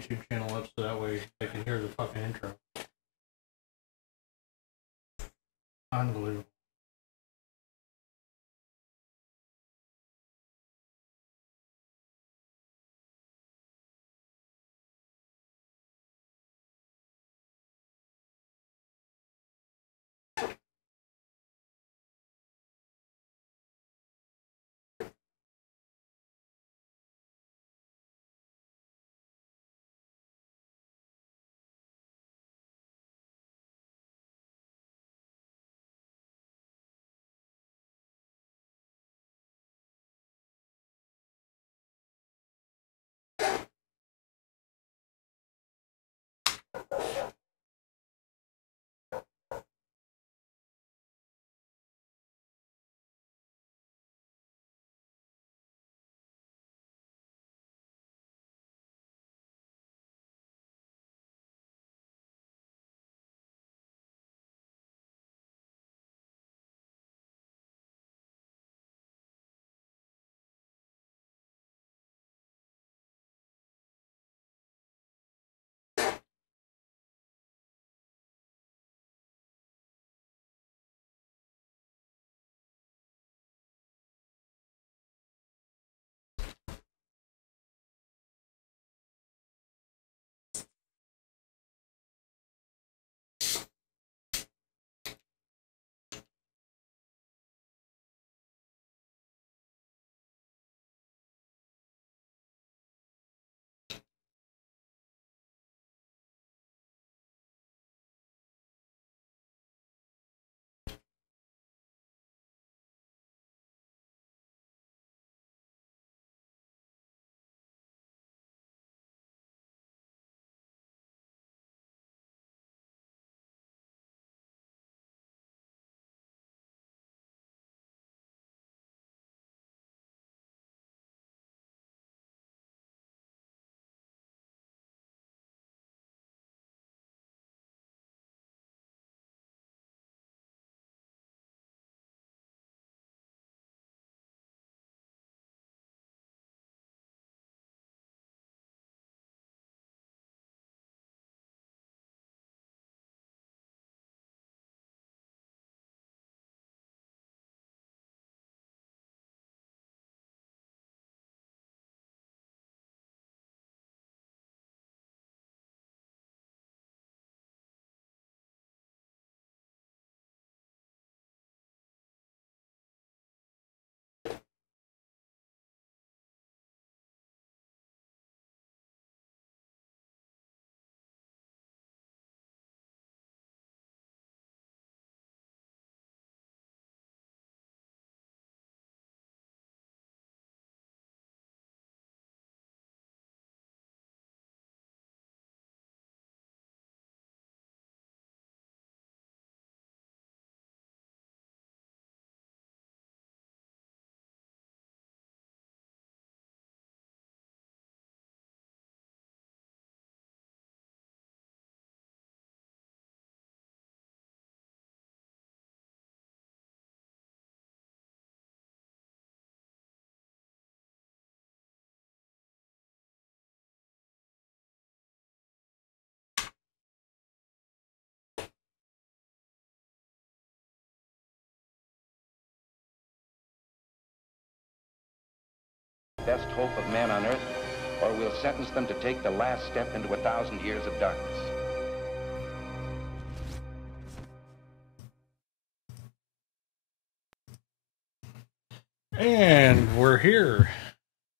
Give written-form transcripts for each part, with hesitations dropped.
YouTube channel up so that way they can hear the fucking intro. Unbelievable. Best hope of man on earth, or we'll sentence them to take the last step into 1,000 years of darkness. And we're here.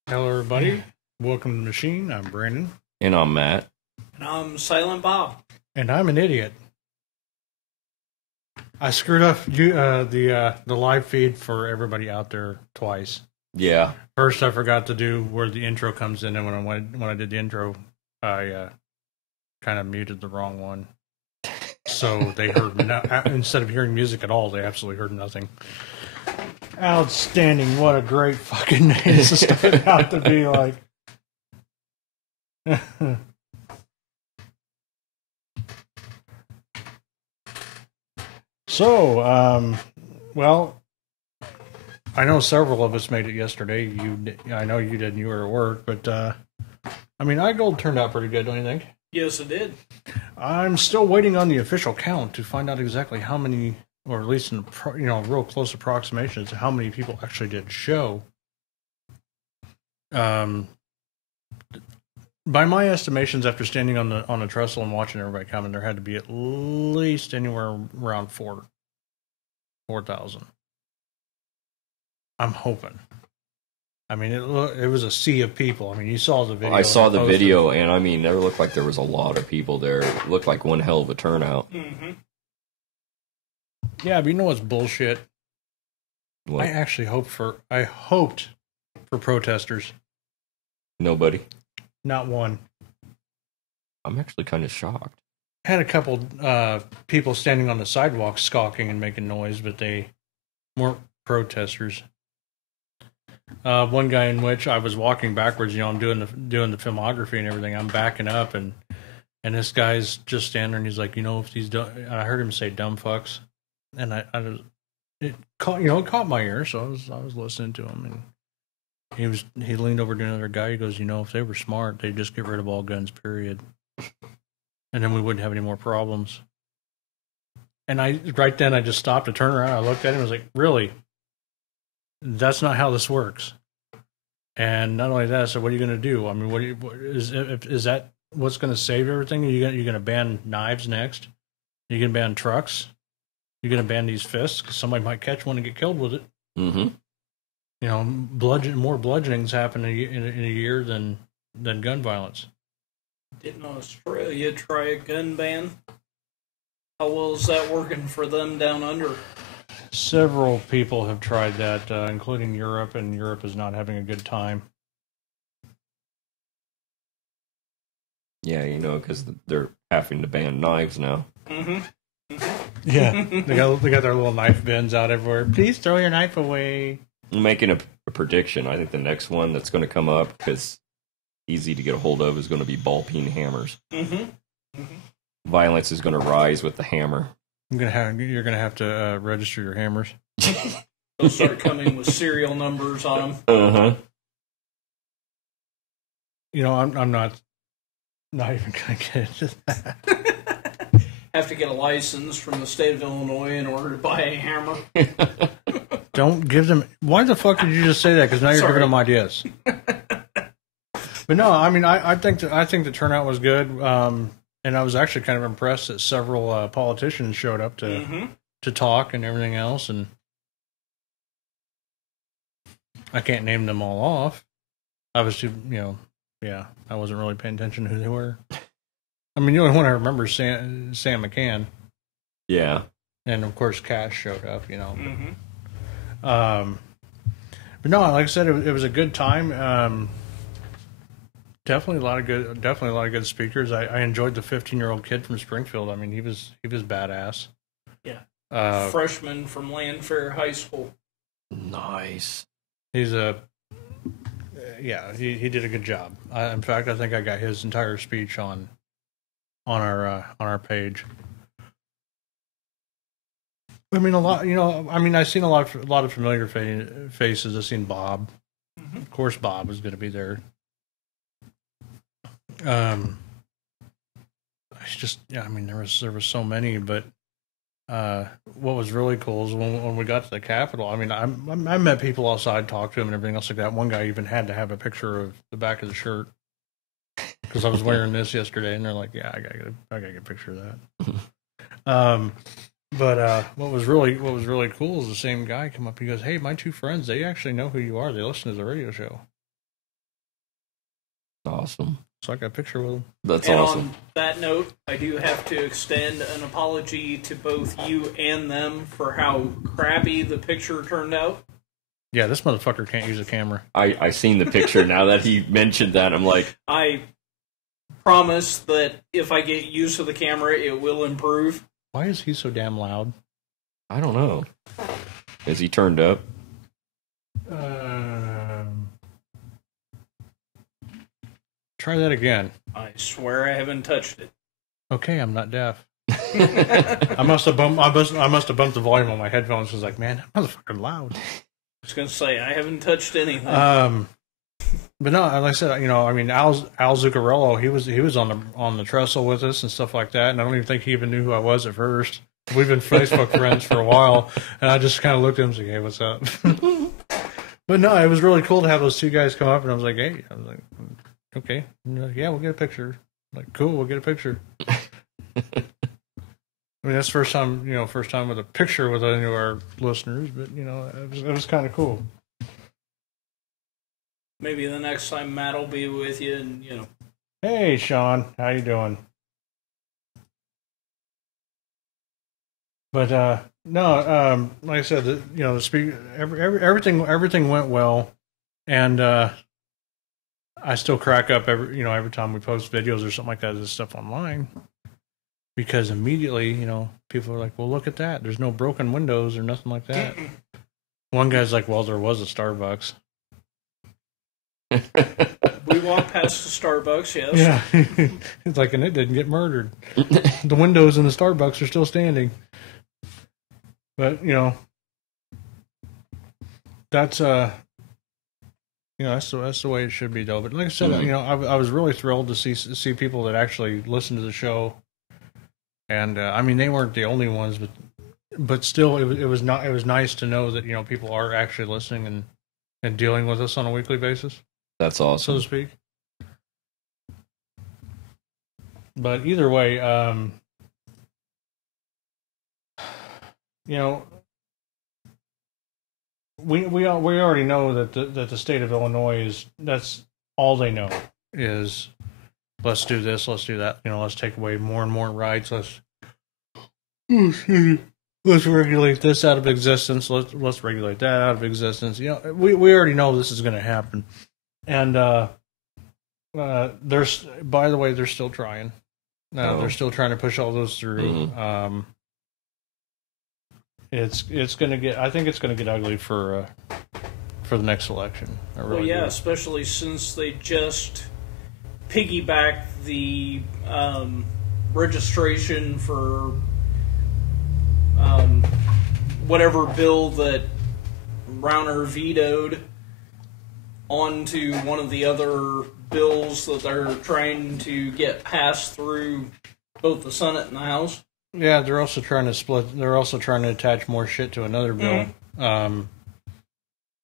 Hello, everybody. Welcome to the machine. I'm Brandon. And I'm Matt. And I'm Silent Bob. And I'm an idiot. I screwed up the live feed for everybody out there twice. Yeah. First, I forgot to do where the intro comes in, and when I did the intro, I kind of muted the wrong one. So they heard instead of hearing music at all, they absolutely heard nothing. Outstanding! What a great fucking name to start out to be like. So, well, I know several of us made it yesterday. I know you didn't. You were at work, but I mean, iGold turned out pretty good, don't you think? Yes, it did. I'm still waiting on the official count to find out exactly how many, or at least in real close approximations, how many people actually did show. By my estimations, after standing on the trestle and watching everybody coming, there had to be at least anywhere around 4,000. I'm hoping. I mean, it was a sea of people. I mean, you saw the video. I saw the video, and I mean, there looked like there was a lot of people there. It looked like one hell of a turnout. Mm-hmm. Yeah, but you know what's bullshit? What? I hoped for protesters. Nobody? Not one. I'm actually kind of shocked. I had a couple people standing on the sidewalk squawking and making noise, but they weren't protesters. One guy in which I was walking backwards, I'm doing the filmography and everything. I'm backing up, and this guy's just standing there, and he's like, if these I heard him say dumb fucks, and it caught my ear, so I was listening to him, and he leaned over to another guy. He goes, if they were smart, they'd just get rid of all guns, period, and then we wouldn't have any more problems. And right then I just stopped to turn around. I looked at him and was like, really? That's not how this works. And not only that, so what are you going to do? I mean, is that what's going to save everything? Are you going to ban knives next? Are you going to ban trucks? You're going to ban these fists because somebody might catch one and get killed with it. Mm-hmm. More bludgeonings happen in a year than gun violence. Didn't Australia try a gun ban? How well is that working for them down under? Several people have tried that, including Europe, and Europe is not having a good time. Yeah, because they're having to ban knives now. Mm-hmm. Yeah, they got their little knife bins out everywhere. Please throw your knife away. I'm making a prediction. I think the next one that's going to come up, because easy to get a hold of, is going to be ball peen hammers. Mm-hmm. Mm-hmm. Violence is going to rise with the hammer. You're gonna have to register your hammers. They'll start coming with serial numbers on them. Uh-huh. I'm not even gonna get into that. Have to get a license from the state of Illinois in order to buy a hammer. Don't give them. Why the fuck did you just say that? Because now you're giving them ideas. But no, I mean, I think the turnout was good. And I was actually kind of impressed that several politicians showed up to talk and everything else. And I can't name them all off. I was too, I wasn't really paying attention to who they were. I mean, the only one I remember is Sam McCann. Yeah. And of course, Cash showed up. Mm-hmm. But no, like I said, it was a good time. Definitely a lot of good speakers. I enjoyed the 15-year-old kid from Springfield. I mean, he was badass. Yeah. Freshman from Landfair High School. Nice. He's he did a good job. In fact, I think I got his entire speech on our page. I mean, I've seen a lot of familiar faces. I've seen Bob. Mm-hmm. Of course, Bob was going to be there. It's just, there was so many, but what was really cool is when we got to the Capitol. I mean, I met people outside, talked to them, and everything else like that. One guy even had to have a picture of the back of the shirt because I was wearing this yesterday, and they're like, "Yeah, I gotta get a picture of that." But what was really cool is the same guy come up. He goes, "Hey, my two friends, they actually know who you are. They listen to the radio show." Awesome. So I got a picture with him. That's awesome. On that note, I do have to extend an apology to both you and them for how crappy the picture turned out. Yeah, this motherfucker can't use a camera. I seen the picture now that he mentioned that. I'm like, I promise that if I get used to the camera, it will improve. Why is he so damn loud? I don't know. Is he turned up? Try that again. I swear I haven't touched it. Okay, I'm not deaf. I must have bumped the volume on my headphones. I was like, man, that was fucking loud. I was going to say, I haven't touched anything. But no, like I said, I mean, Al Zuccarello, he was on the trestle with us and stuff like that, and I don't even think he even knew who I was at first. We've been Facebook friends for a while, and I just kind of looked at him and was like, "Hey, what's up?" But no, it was really cool to have those two guys come up, and I was like, "Hey," I was like, "Okay, like, yeah, we'll get a picture." I'm like, cool, we'll get a picture. I mean, that's first time with a picture with any of our listeners, but it was kind of cool. Maybe the next time Matt will be with you, and Hey, Sean, how you doing? But no, like I said, the speak everything went well, and I still crack up every time we post videos or something like that, this stuff online, because immediately people are like, well, look at that, there's no broken windows or nothing like that. One guy's like, well, there was a Starbucks. We walked past the Starbucks, yes. Yeah. It's like, and it didn't get murdered. The windows in the Starbucks are still standing. But, that's that's the way it should be, though. But like I said, I was really thrilled to see people that actually listen to the show. And I mean, they weren't the only ones, but still, it was nice to know that people are actually listening and dealing with us on a weekly basis. That's awesome, so to speak. But either way, we already know that the state of Illinois that's all they know is, let's do this, let's do that. Let's take away more and more rights. Let's regulate this out of existence. Let's regulate that out of existence. We already know this is going to happen. And by the way, they're still trying. They're still trying to push all those through. Mm-hmm. It's going to get. I think it's going to get ugly for the next election. Well, yeah, especially since they just piggybacked the registration for whatever bill that Rauner vetoed onto one of the other bills that they're trying to get passed through both the Senate and the House. Yeah, they're also trying to split. They're also trying to attach more shit to another bill. Mm-hmm.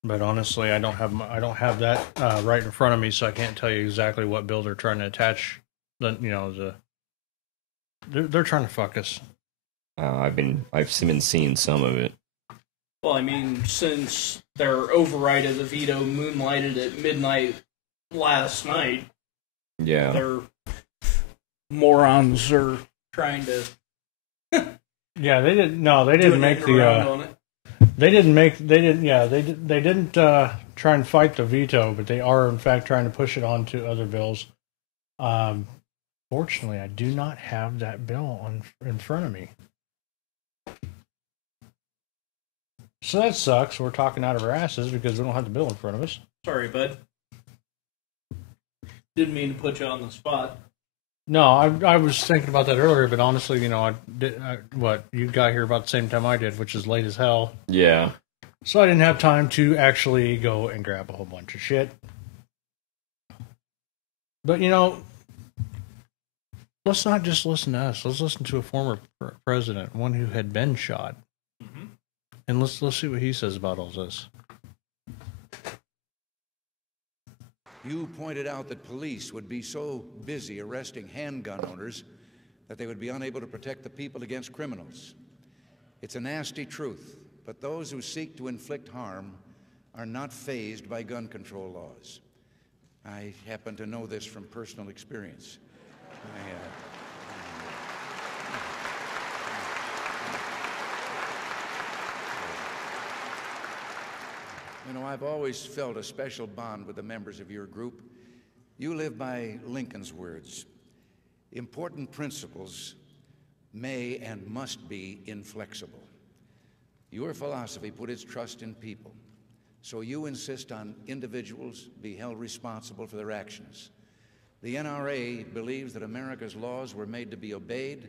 But honestly, I don't have that right in front of me, so I can't tell you exactly what bill they're trying to attach. They're trying to fuck us. I've been seeing some of it. Well, I mean, since their override of the veto moonlighted at midnight last night, yeah, their morons are trying to. Yeah, they didn't. No, they didn't make the. They didn't try and fight the veto, but they are in fact trying to push it on to other bills. Fortunately, I do not have that bill in front of me. So that sucks. We're talking out of our asses because we don't have the bill in front of us. Sorry, bud. Didn't mean to put you on the spot. No, I was thinking about that earlier, but honestly, you got here about the same time I did, which is late as hell. Yeah. So I didn't have time to actually go and grab a whole bunch of shit. But, let's not just listen to us. Let's listen to a former president, one who had been shot. Mm-hmm. And let's see what he says about all this. You pointed out that police would be so busy arresting handgun owners that they would be unable to protect the people against criminals. It's a nasty truth, but those who seek to inflict harm are not fazed by gun control laws. I happen to know this from personal experience. I've always felt a special bond with the members of your group. You live by Lincoln's words. Important principles may and must be inflexible. Your philosophy put its trust in people, so you insist on individuals be held responsible for their actions. The NRA believes that America's laws were made to be obeyed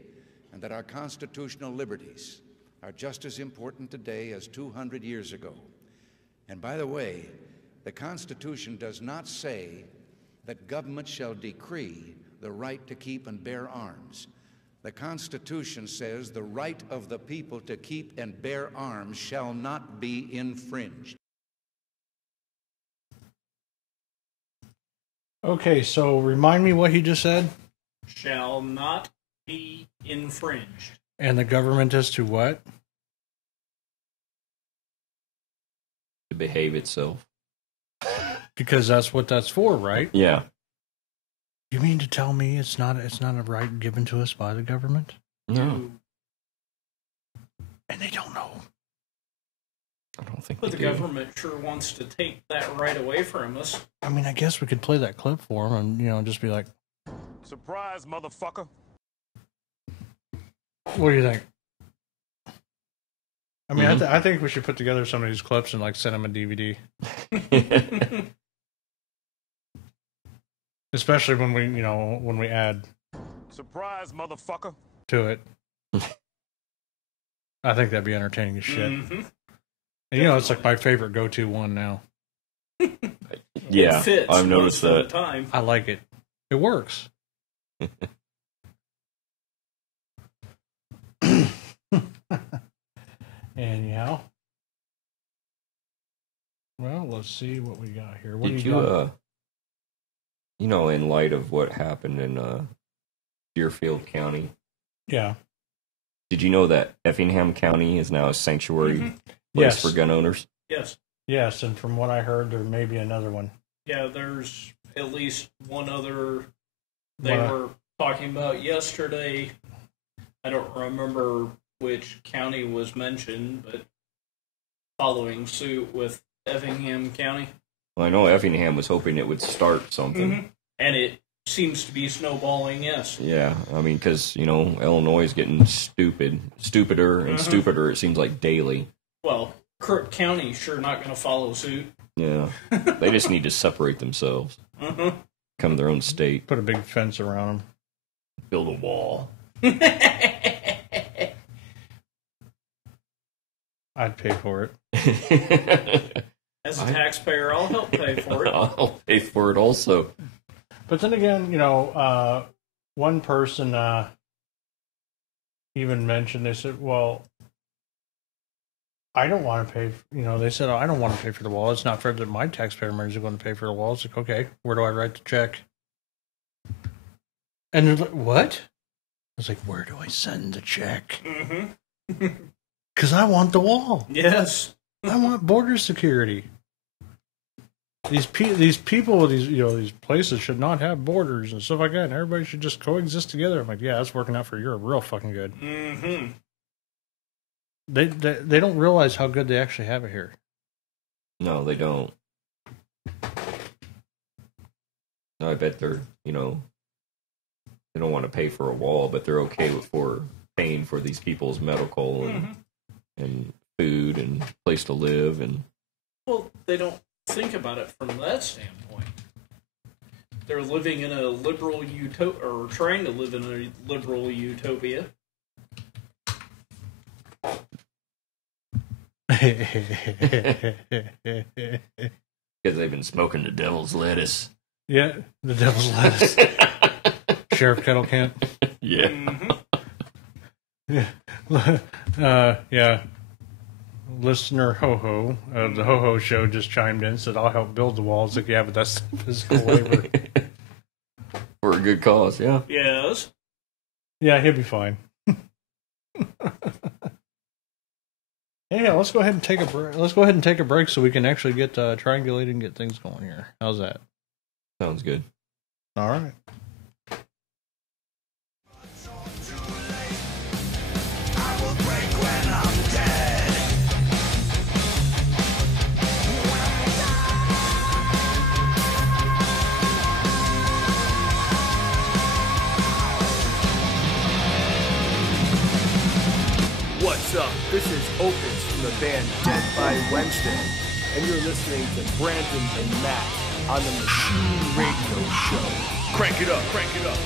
and that our constitutional liberties are just as important today as 200 years ago. And by the way, The Constitution does not say that government shall decree the right to keep and bear arms. The Constitution says the right of the people to keep and bear arms shall not be infringed. Okay, so remind me what he just said. Shall not be infringed. And the government is to what? To behave itself. Because that's what that's for, right? Yeah. You mean to tell me it's not a right given to us by the government? No. And they don't know. I don't think But they the do. government sure wants to take that right away from us. I mean, I guess we could play that clip for them and, just be like, Surprise, motherfucker. what do you think? I mean, I think we should put together some of these clips and, send them a DVD. Especially when we add Surprise, motherfucker. to it. I think that'd be entertaining as shit. Mm-hmm. And, it's like my favorite go-to one now. Yeah, It fits I've noticed most of that. the time. I like it. It works. Anyhow. Well, let's see what we got here. What Did do you got? in light of what happened in Deerfield County, Yeah. did you know that Effingham County is now a sanctuary place Yes. for gun owners? Yes. Yes, and from what I heard, there may be another one. Yeah, there's at least one other they What? were talking about yesterday. I don't remember which county was mentioned, but following suit with Effingham County. Well, I know Effingham was hoping it would start something. And it seems to be snowballing, yes. Yeah, I mean, because, Illinois is getting stupider and stupider, it seems like daily. Well, Crook County sure not going to follow suit. Yeah. They just need to separate themselves, become their own state. Put a big fence around them. Build a wall. I'd pay for it. As a taxpayer, I'll help pay for it. I'll pay for it also. But then again, one person even mentioned, they said, well, I don't want to pay, they said, I don't want to pay for the wall. It's not fair that my taxpayer money are going to pay for the wall. It's like, okay, where do I write the check? And they're like, what? I was like, where do I send the check? Because I want the wall. Yes. I want border security. These people, these places should not have borders and stuff like that. And everybody should just coexist together. I'm like, yeah, that's working out for Europe real fucking good. Mm-hmm. They don't realize how good they actually have it here. No, they don't. I bet they're, they don't want to pay for a wall, but they're okay for paying for these people's medical and food and place to live. And Well, they don't think about it from that standpoint. They're living in a liberal utopia, or trying to live in a liberal utopia. because they've been smoking the devil's lettuce. Yeah, the devil's lettuce. Sheriff Kettle Camp. Yeah. Yeah. Listener Ho-Ho of the Ho-Ho Show just chimed in, said, I'll help build the walls. Like, yeah, but that's physical labor. For a good cause, yeah. Yes. Yeah, he'll be fine. Yeah, let's go ahead and take a break. Let's go ahead and take a break so we can actually get triangulated and get things going here. How's that? Sounds good. All right. What's up? This is Opus from the band Dead by Wednesday, and you're listening to Brandon and Matt on the Machine Radio Show. Crank it up, crank it up.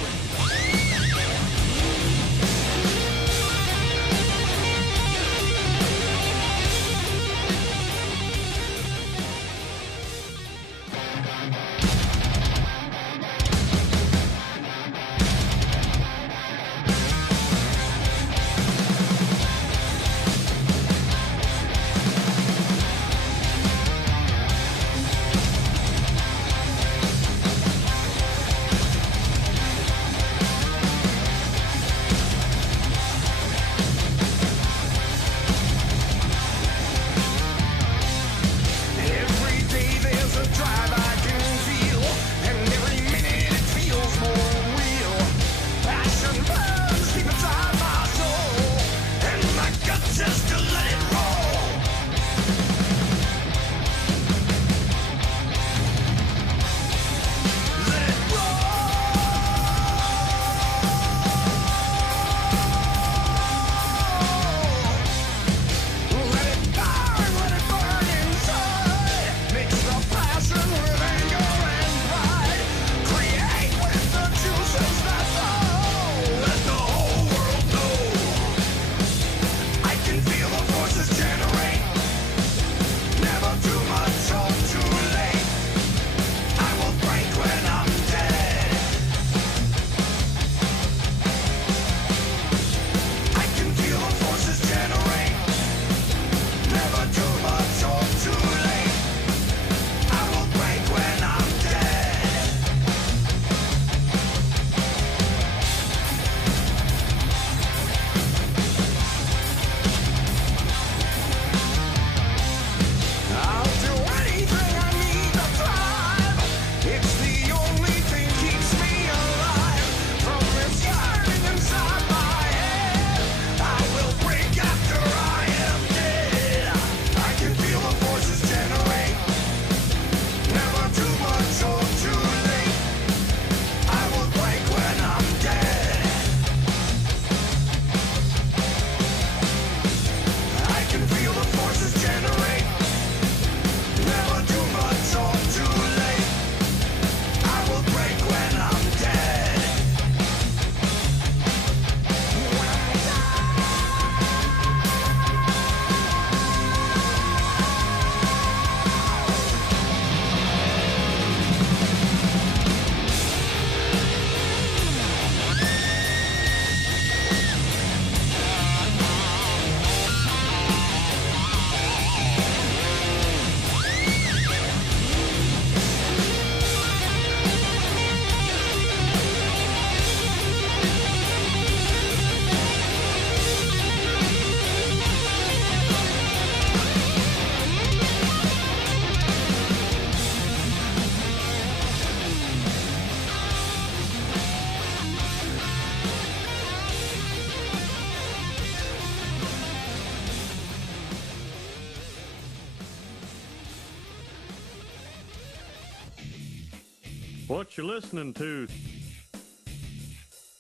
What you listening to?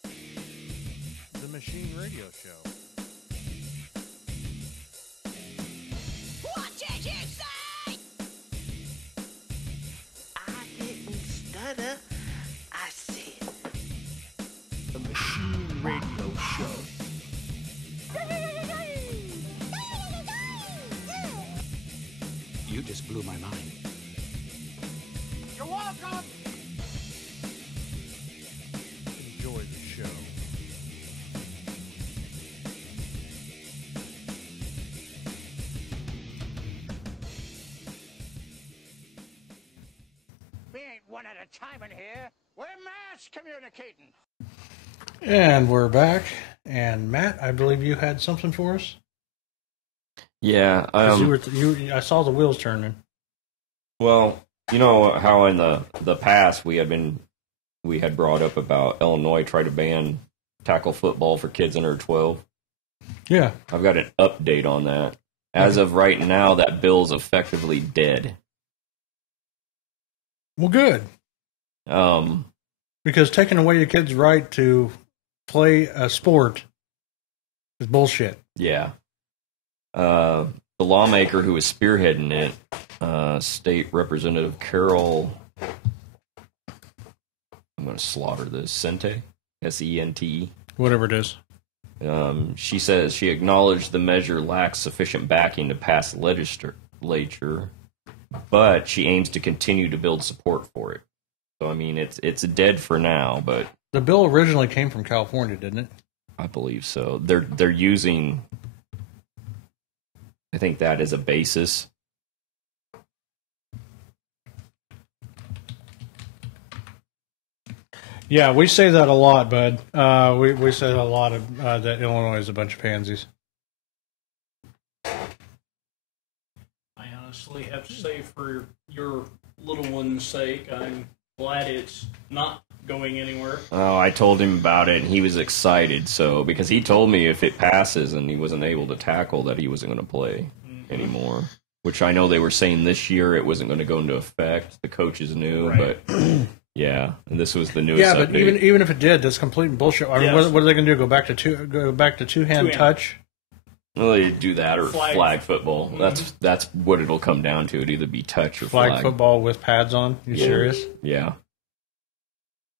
The Machine Radio Show. What did you say? I didn't stutter. I said. The Machine Radio Show. You just blew my mind. You're welcome. Enjoy the show. We ain't one at a time in here. We're mass communicating. And we're back. And Matt, I believe you had something for us. Yeah. 'Cause I saw the wheels turning. Well, you know how in the past we had brought up about Illinois tried to ban tackle football for kids under 12. Yeah. I've got an update on that. As of right now, that bill's effectively dead. Well, good. Because taking away your kid's right to play a sport is bullshit. Yeah. The lawmaker who was spearheading it, State Representative Carol, I'm going to slaughter this, Sente, S-E-N-T-E. Whatever it is. She says she acknowledged the measure lacks sufficient backing to pass the legislature, but she aims to continue to build support for it. So, I mean, it's dead for now, but... The bill originally came from California, didn't it? I believe so. They're using... I think that is a basis. Yeah, we say that a lot, bud. We say a lot of that Illinois is a bunch of pansies. I honestly have to say, for your little one's sake, I'm glad it's not going anywhere. Oh, I told him about it, and he was excited. So because he told me if it passes and he wasn't able to tackle, that he wasn't going to play anymore. Which I know they were saying this year it wasn't going to go into effect. The coaches knew, Right. but yeah, and this was the newest. Yeah, but update. even if it did, that's complete bullshit. I mean, Yes. what are they going to do? Go back to two-hand Two-hand. touch? Well, they do that or Flag. flag football. Mhm. That's what it'll come down to. It'd either be touch or Flag football with pads on? You Yeah. serious? Yeah.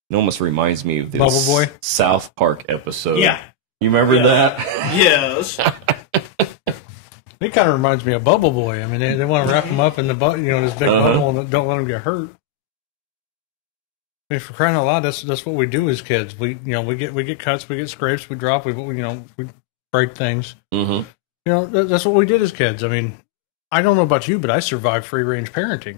It almost reminds me of this Bubble Boy? South Park episode. Yeah. You remember Yeah. that? Yes. It kind of reminds me of Bubble Boy. I mean, they want to wrap him up in the this big bubble and don't let him get hurt. I mean, for crying out loud, that's what we do as kids. We get cuts, we get scrapes, we drop, we break things. Mm-hmm. That's what we did as kids. I mean, I don't know about you, but I survived free range parenting.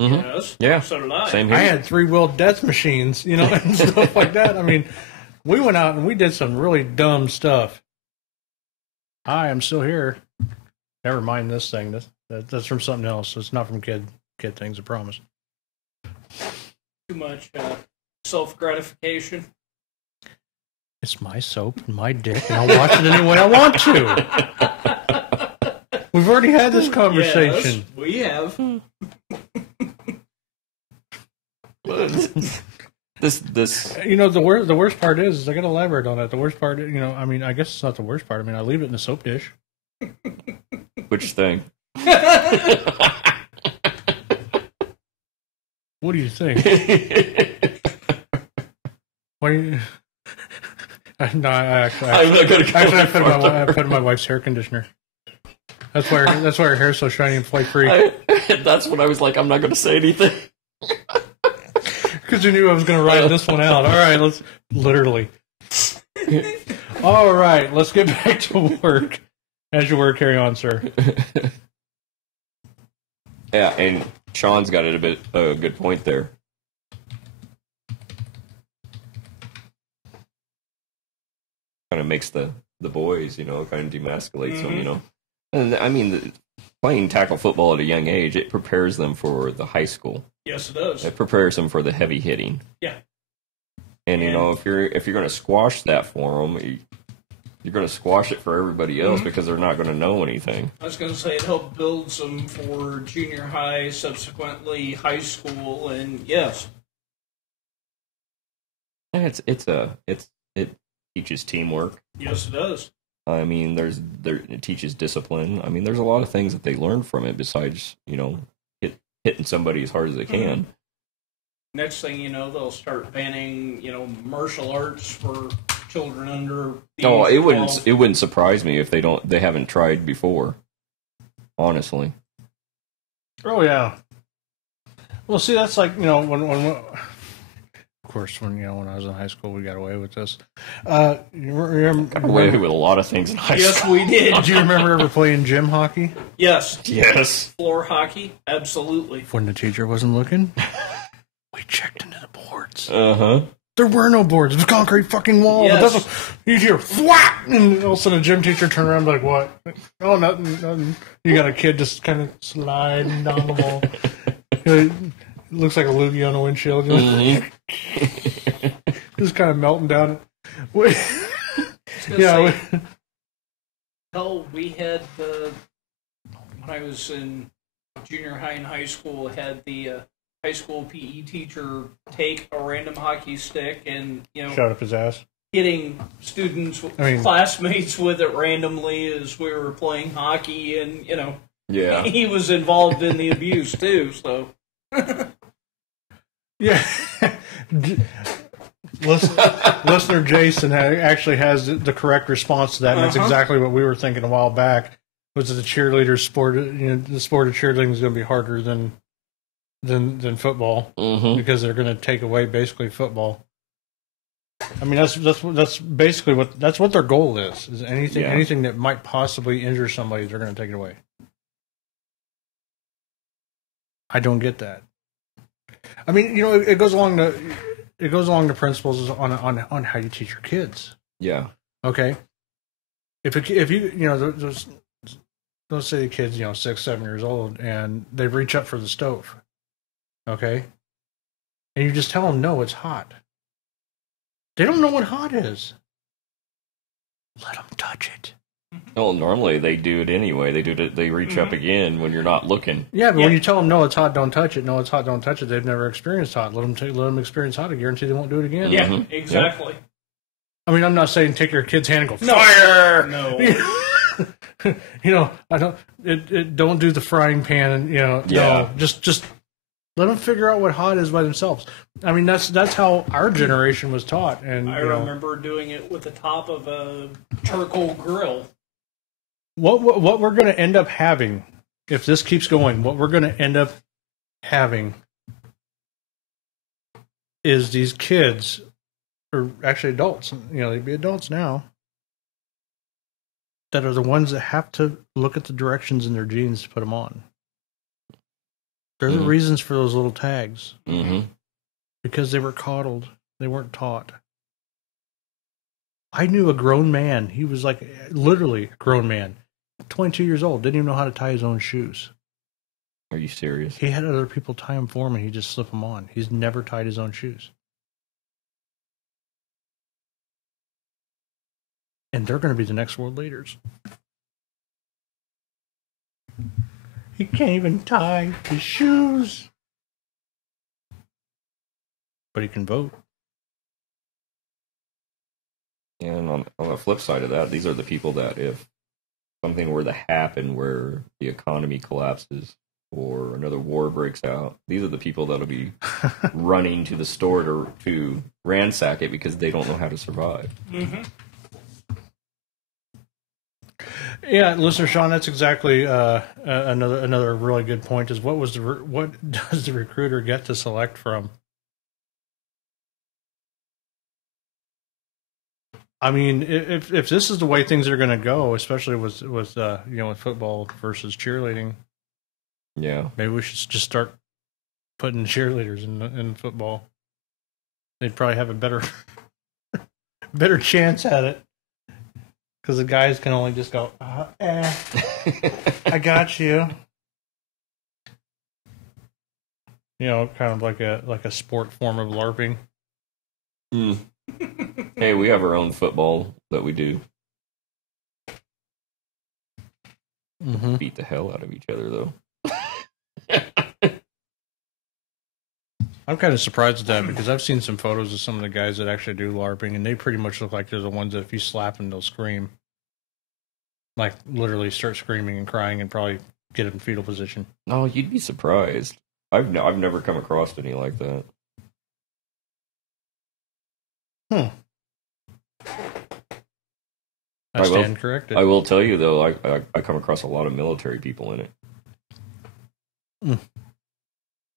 Mm-hmm. Yes. Yeah. So did I. Same here. I had 3-wheel death machines, and stuff like that. I mean, we went out and we did some really dumb stuff. Hi, I'm still here. Never mind this thing. That's from something else. It's not from kid things, I promise. Too much self-gratification. It's my soap and my dick, and I'll watch it any way I want to. We've already had this conversation. Yes, we have. This The worst part is I got to elaborate on that. The worst part, I mean, I guess it's not the worst part. I mean, I leave it in the soap dish. which thing? What do you think? What do you? No, I put in my wife's hair conditioner. That's why her hair's so shiny and flake free. That's what I was like. I'm not going to say anything because you knew I was going to ride this one out. All right, let's literally. All right, let's get back to work. As you were, carry on, sir. Yeah, and Sean's got a good point there. Kind of makes the boys, kind of demasculates them, And I mean, playing tackle football at a young age, it prepares them for the high school. Yes, it does. It prepares them for the heavy hitting. Yeah. And if you're going to squash that for them, you're going to squash it for everybody else because they're not going to know anything. I was going to say it helped build them for junior high, subsequently high school, and yes. And it teaches teamwork. Yes, it does. I mean, it teaches discipline. I mean, there's a lot of things that they learn from it besides, hitting somebody as hard as they can. Next thing you know, they'll start banning, martial arts for children under the Oh, age it of wouldn't 12. it wouldn't surprise me if they haven't tried before. Honestly. Oh yeah. Well, see, that's like when of course when I was in high school we got away with this. You remember, Away with a lot of things in high Yes, school. we did. Did you remember ever playing gym hockey Yes. Yes. Floor hockey, absolutely. when the teacher wasn't looking? We checked into the boards. Uh-huh. There were no boards. It was a concrete fucking wall. Yes. But that's what, you hear thwack, and all of a sudden a gym teacher turned around and be like, what? Oh, nothing. You got a kid just kind of sliding down the wall. It looks like a loogie on a windshield. Just kind of melting down. Yeah. Hell, we had when I was in junior high and high school, had the high school PE teacher take a random hockey stick and Shot up his ass. hitting students, classmates with it randomly as we were playing hockey, and Yeah. he was involved in the abuse too. So Yeah. Listener Jason actually has the correct response to that, and that's exactly what we were thinking a while back. Was that the cheerleader sport? The sport of cheerleading is going to be harder than football because they're going to take away basically football. I mean, that's basically what their goal is. Is anything that might possibly injure somebody, they're going to take it away. I don't get that. I mean, it goes along the principles on how you teach your kids. Yeah. Okay. If you let's say the kid's 6, 7 years old and they reach up for the stove, okay, and you just tell them no, it's hot. They don't know what hot is. Let them touch it. Well, normally they do it anyway. They reach up again when you're not looking. Yeah, but when you tell them no, it's hot, don't touch it. No, it's hot, don't touch it. They've never experienced hot. Let them experience hot. I guarantee they won't do it again. yeah, exactly. I mean, I'm not saying take your kid's hand and go No. fire. No. I don't. Don't do the frying pan and No, just let them figure out what hot is by themselves. I mean, that's how our generation was taught. And I remember doing it with the top of a charcoal grill. What we're going to end up having if this keeps going, what we're going to end up having is these kids, or actually adults. They'd be adults now, that are the ones that have to look at the directions in their genes to put them on. They're the reasons for those little tags. Mm-hmm. Because they were coddled. They weren't taught. I knew a grown man. He was like literally a grown man. 22 years old. Didn't even know how to tie his own shoes. Are you serious? He had other people tie them for him and he'd just slip them on. He's never tied his own shoes. And they're going to be the next world leaders. He can't even tie his shoes. But he can vote. And on the flip side of that, these are the people that if something were to happen where the economy collapses or another war breaks out, these are the people that'll be running to the store to ransack it because they don't know how to survive. Mm-hmm. Yeah, listener Sean, that's exactly another really good point. Is what does the recruiter get to select from? I mean, if this is the way things are going to go, especially with football versus cheerleading, yeah, maybe we should just start putting cheerleaders in football. They'd probably have a better chance at it. Because the guys can only just go, I got you. Kind of like a sport form of LARPing. Mm. Hey, we have our own football that we do. Mm-hmm. Beat the hell out of each other, though. I'm kind of surprised at that because I've seen some photos of some of the guys that actually do LARPing, and they pretty much look like they're the ones that if you slap them, they'll scream. Like, literally start screaming and crying and probably get in fetal position. No, you'd be surprised. I've never come across any like that. I stand corrected. I will tell you, though, I come across a lot of military people in it.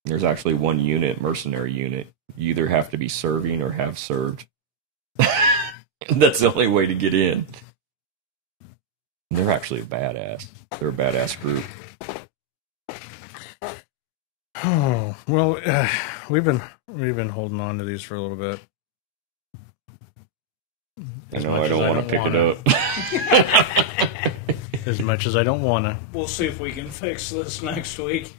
There's actually one unit, mercenary unit. You either have to be serving or have served. That's the only way to get in. And they're actually a badass. They're a badass group. Oh, well, we've been holding on to these for a little bit. I know I don't want to pick it up. As much as I don't want to. We'll see if we can fix this next week.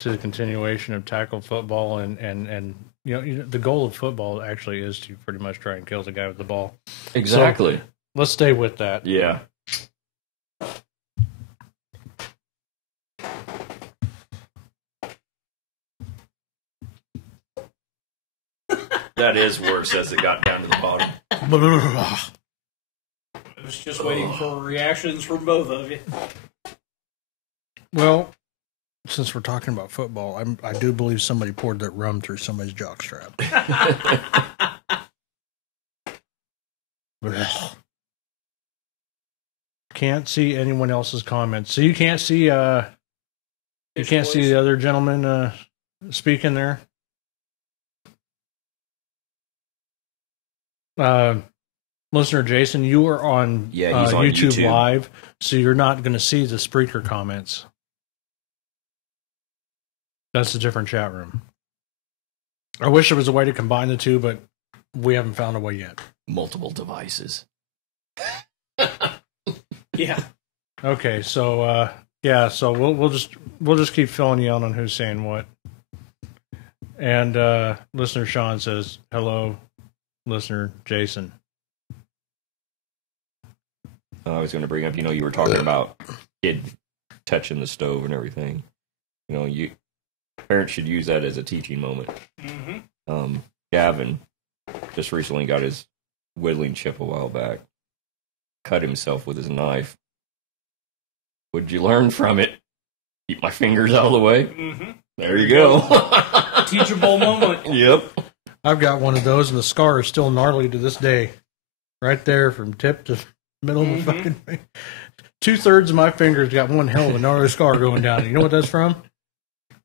To the continuation of tackle football and you know, the goal of football actually is to pretty much try and kill the guy with the ball. Exactly. So, let's stay with that. Yeah. That is worse as it got down to the bottom. I was just waiting for reactions from both of you. Well, since we're talking about football, I do believe somebody poured that rum through somebody's jockstrap. Can't see anyone else's comments. So you can't see see the other gentleman speaking there. Listener Jason, you are on, he's on YouTube Live, so you're not going to see the Spreaker comments. That's a different chat room. I wish there was a way to combine the two, but we haven't found a way yet. Multiple devices. Yeah. Okay, so so we'll just keep filling you out on who's saying what. And listener Sean says, "Hello, listener Jason." I was going to bring up, you were talking about kid touching the stove and everything. Parents should use that as a teaching moment. Mm-hmm. Gavin just recently got his whittling chip a while back. Cut himself with his knife. What'd you learn from it? Keep my fingers out of the way. Mm-hmm. There you go. Teachable moment. Yep. I've got one of those, and the scar is still gnarly to this day. Right there from tip to middle of the fucking thing. 2/3 of my fingers got one hell of a gnarly scar going down. You know what that's from?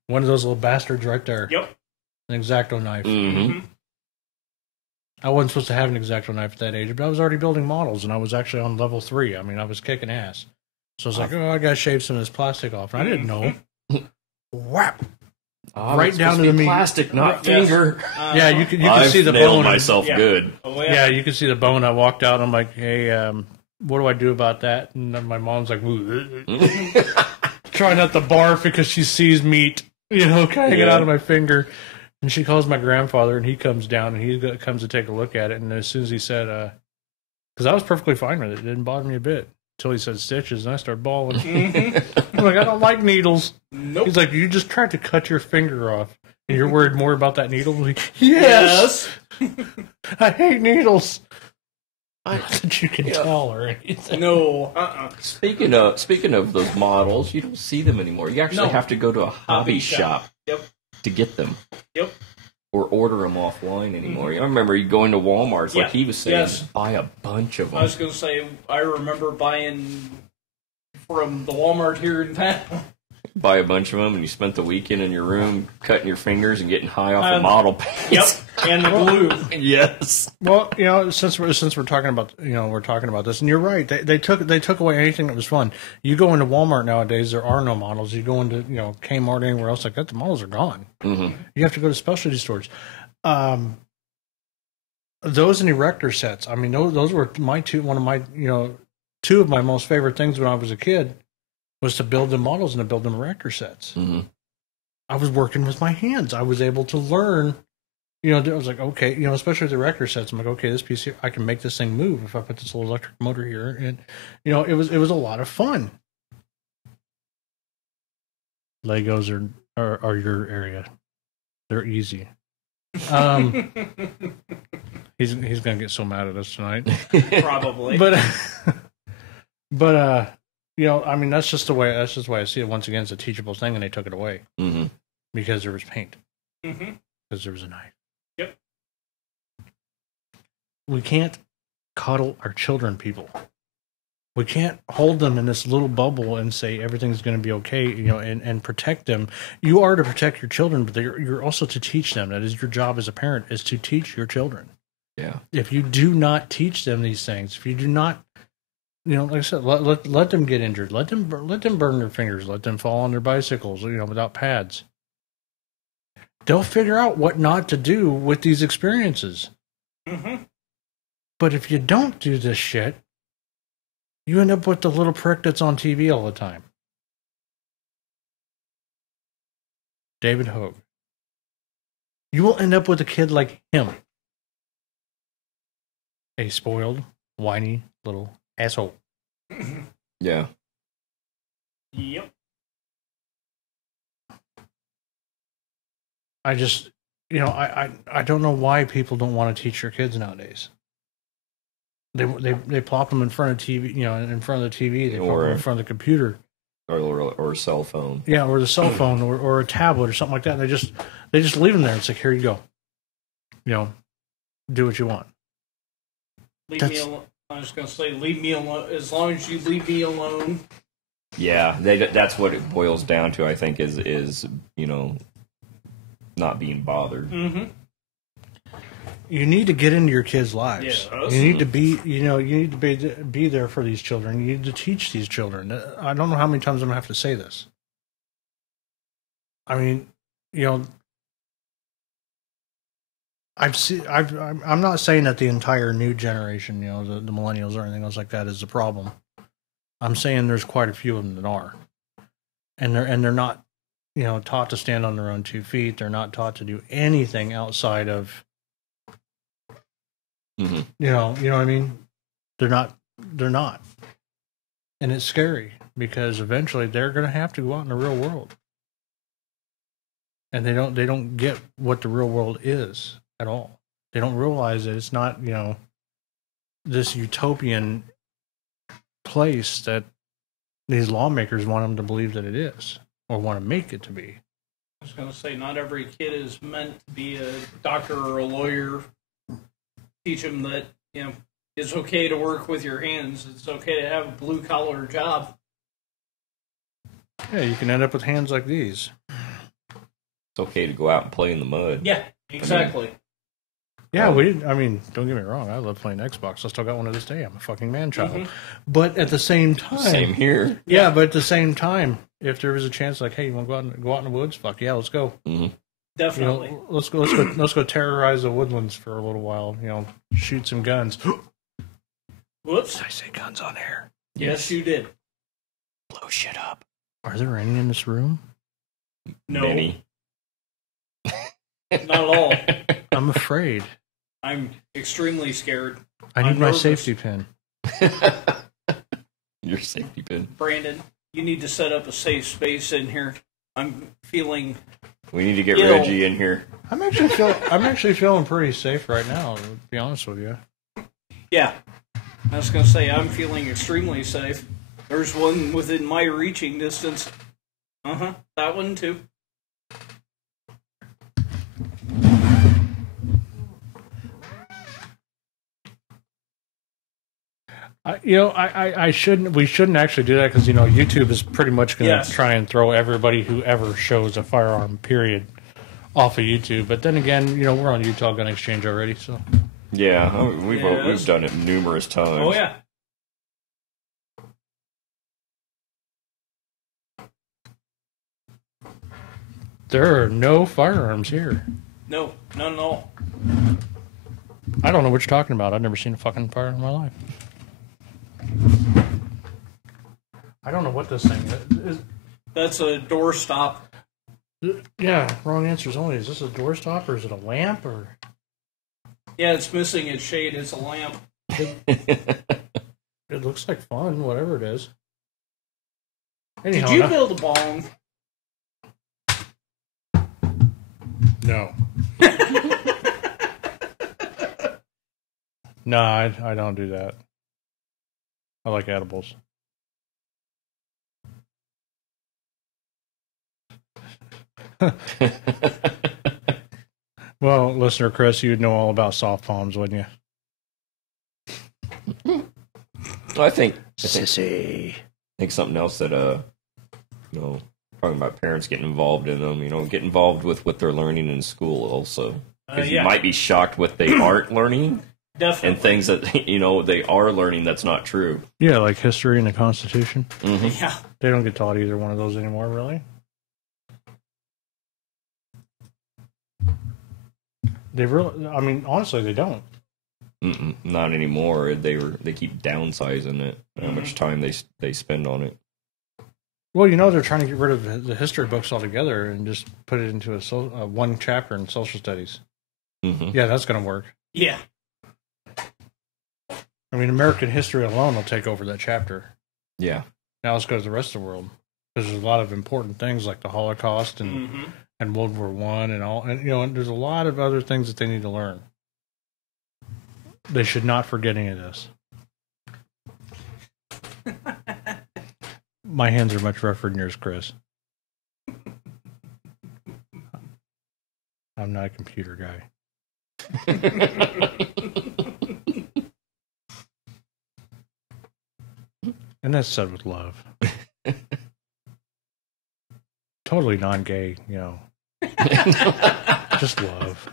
One of those little bastards right there. Yep. An X-Acto knife. Mm-hmm. I wasn't supposed to have an X-Acto knife at that age, but I was already building models, and I was actually on level 3. I mean, I was kicking ass. So I was like, I gotta shave some of this plastic off. And I didn't know. Whap! Right down to the meat. Plastic, not finger. Yeah, you can see the bone. Myself good. Oh, Yeah, you can see the bone. I walked out. And I'm like, hey, what do I do about that? And then my mom's like, trying not to barf because she sees meat, hanging out of my finger. And she calls my grandfather, and he comes down, and he comes to take a look at it. And as soon as he said, because I was perfectly fine with it, it didn't bother me a bit. Until he said stitches, and I started bawling. I'm like, I don't like needles. Nope. He's like, you just tried to cut your finger off, and you're worried more about that needle? Like, yes! I hate needles. Not that you can tell or anything. No. Speaking of those models, you don't see them anymore. You actually have to go to a hobby shop to get them. Yep. Or order them offline anymore. I remember you going to Walmart, like he was saying, buy a bunch of them. I was going to say, I remember buying from the Walmart here in town. Buy a bunch of them, and you spent the weekend in your room cutting your fingers and getting high off the model paints. Yep, and the glue. Yes. Well, since we're talking about this, and you're right. They took away anything that was fun. You go into Walmart nowadays, there are no models. You go into Kmart, anywhere else like that, the models are gone. Mm-hmm. You have to go to specialty stores. Those and erector sets. I mean, those were two of my most favorite things when I was a kid. Was to build them models and to build them erector sets. Mm-hmm. I was working with my hands. I was able to learn. I was like, okay, especially with the erector sets. I'm like, okay, this piece here, I can make this thing move if I put this little electric motor here, and it was a lot of fun. Legos are your area. They're easy. He's gonna get so mad at us tonight. Probably. But you know, I mean, that's just the way I see it. Once again, it's a teachable thing, and they took it away because there was paint. Because there was a knife. Yep. We can't coddle our children, people. We can't hold them in this little bubble and say everything's going to be okay, you know, and protect them. You are to protect your children, but you're also to teach them. That is your job as a parent, is to teach your children. Yeah. If you do not teach them these things, if you do not, you know, like I said, let them get injured, let them burn their fingers, let them fall on their bicycles, you know, without pads. They'll figure out what not to do with these experiences. But if you don't do this shit, you end up with the little prick that's on TV all the time. David Hogue. You will end up with a kid like him. A spoiled, whiny little asshole. Yeah. Yep. I just, you know, I don't know why people don't want to teach their kids nowadays. They plop them in front of TV, you know, in front of the TV. They plop them in front of the computer, or a cell phone. Yeah, or the cell phone, or a tablet, or something like that. And they just leave them there. It's like, here you go. You know, do what you want. Leave me alone. I was going to say, leave me alone. As long as you leave me alone. Yeah, that's what it boils down to. I think is you know, not being bothered. You need to get into your kids' lives. Yes. You need to be, you know, you need to be there for these children. You need to teach these children. I don't know how many times I'm gonna have to say this. I mean, you know, I'm not saying that the entire new generation, you know, the millennials or anything else like that is the problem. I'm saying there's quite a few of them that are, and they're not, you know, taught to stand on their own 2 feet. They're not taught to do anything outside of. You know what I mean? They're not, and it's scary because eventually they're going to have to go out in the real world, and they don't get what the real world is at all. They don't realize that it's not, you know, this utopian place that these lawmakers want them to believe that it is, or want to make it to be. I was going to say, not every kid is meant to be a doctor or a lawyer. Teach them that, you know, it's okay to work with your hands. It's okay to have a blue-collar job. Yeah, you can end up with hands like these. It's okay to go out and play in the mud. Yeah, exactly. Yeah, I mean, don't get me wrong. I love playing Xbox. I still got one to this day. I'm a fucking man-child. But at the same time... Same here. Yeah, but at the same time, if there was a chance, like, hey, you want to go out in the woods? Fuck yeah, let's go. Definitely. You know, let's go terrorize the woodlands for a little while. You know, shoot some guns. Whoops! Did I say guns on air? Yes, you did. Blow shit up. Are there any in this room? No, Many. Not at all. I'm afraid. I'm extremely scared. I need I'm my nervous. safety pin. Your safety pin. Brandon, you need to set up a safe space in here. I'm feeling. We need to get Ill. Reggie in here. I'm actually feeling pretty safe right now, to be honest with you. Yeah, I was going to say, I'm feeling extremely safe. There's one within my reaching distance. That one too. I shouldn't. We shouldn't actually do that because, you know, YouTube is pretty much going to try and throw everybody who ever shows a firearm, period, off of YouTube. But then again, you know, we're on Utah Gun Exchange already, so Yeah, we've done it numerous times. Oh yeah. There are no firearms here. No, none at all. I don't know what you're talking about. I've never seen a fucking firearm in my life. I don't know what this thing is. That's a doorstop. Yeah, wrong answers only. Is this a doorstop or is it a lamp or? Yeah, it's missing its shade. It's a lamp. It looks like fun, whatever it is. Anyhow, Did you build a bong? No. No, I don't do that. I like edibles. Well, listener Chris, you'd know all about soft palms, wouldn't you? I think something else that talking about parents getting involved in them, get involved with what they're learning in school also. Because you might be shocked what they aren't learning. Definitely. And things that, they are learning that's not true. Yeah, like history and the Constitution. Mm-hmm. Yeah. They don't get taught either one of those anymore, really. Honestly, they don't. Not anymore. They keep downsizing it. How much time they spend on it. Well, they're trying to get rid of the history books altogether and just put it into one chapter in social studies. Mm-hmm. Yeah, that's going to work. Yeah. American history alone will take over that chapter. Yeah. Now let's go to the rest of the world. Because there's a lot of important things like the Holocaust and World War I and all. And, there's a lot of other things that they need to learn. They should not forget any of this. My hands are much rougher than yours, Chris. I'm not a computer guy. And that's said with love. Totally non-gay, Just love.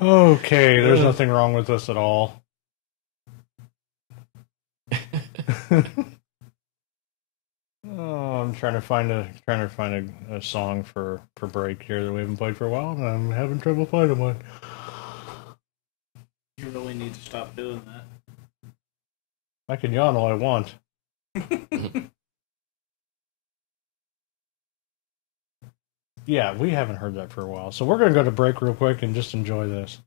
Okay, there's nothing wrong with this at all. I'm trying to find a song for break here that we haven't played for a while, and I'm having trouble finding one. You really need to stop doing that. I can yawn all I want. Yeah, we haven't heard that for a while, so we're going to go to break real quick and just enjoy this.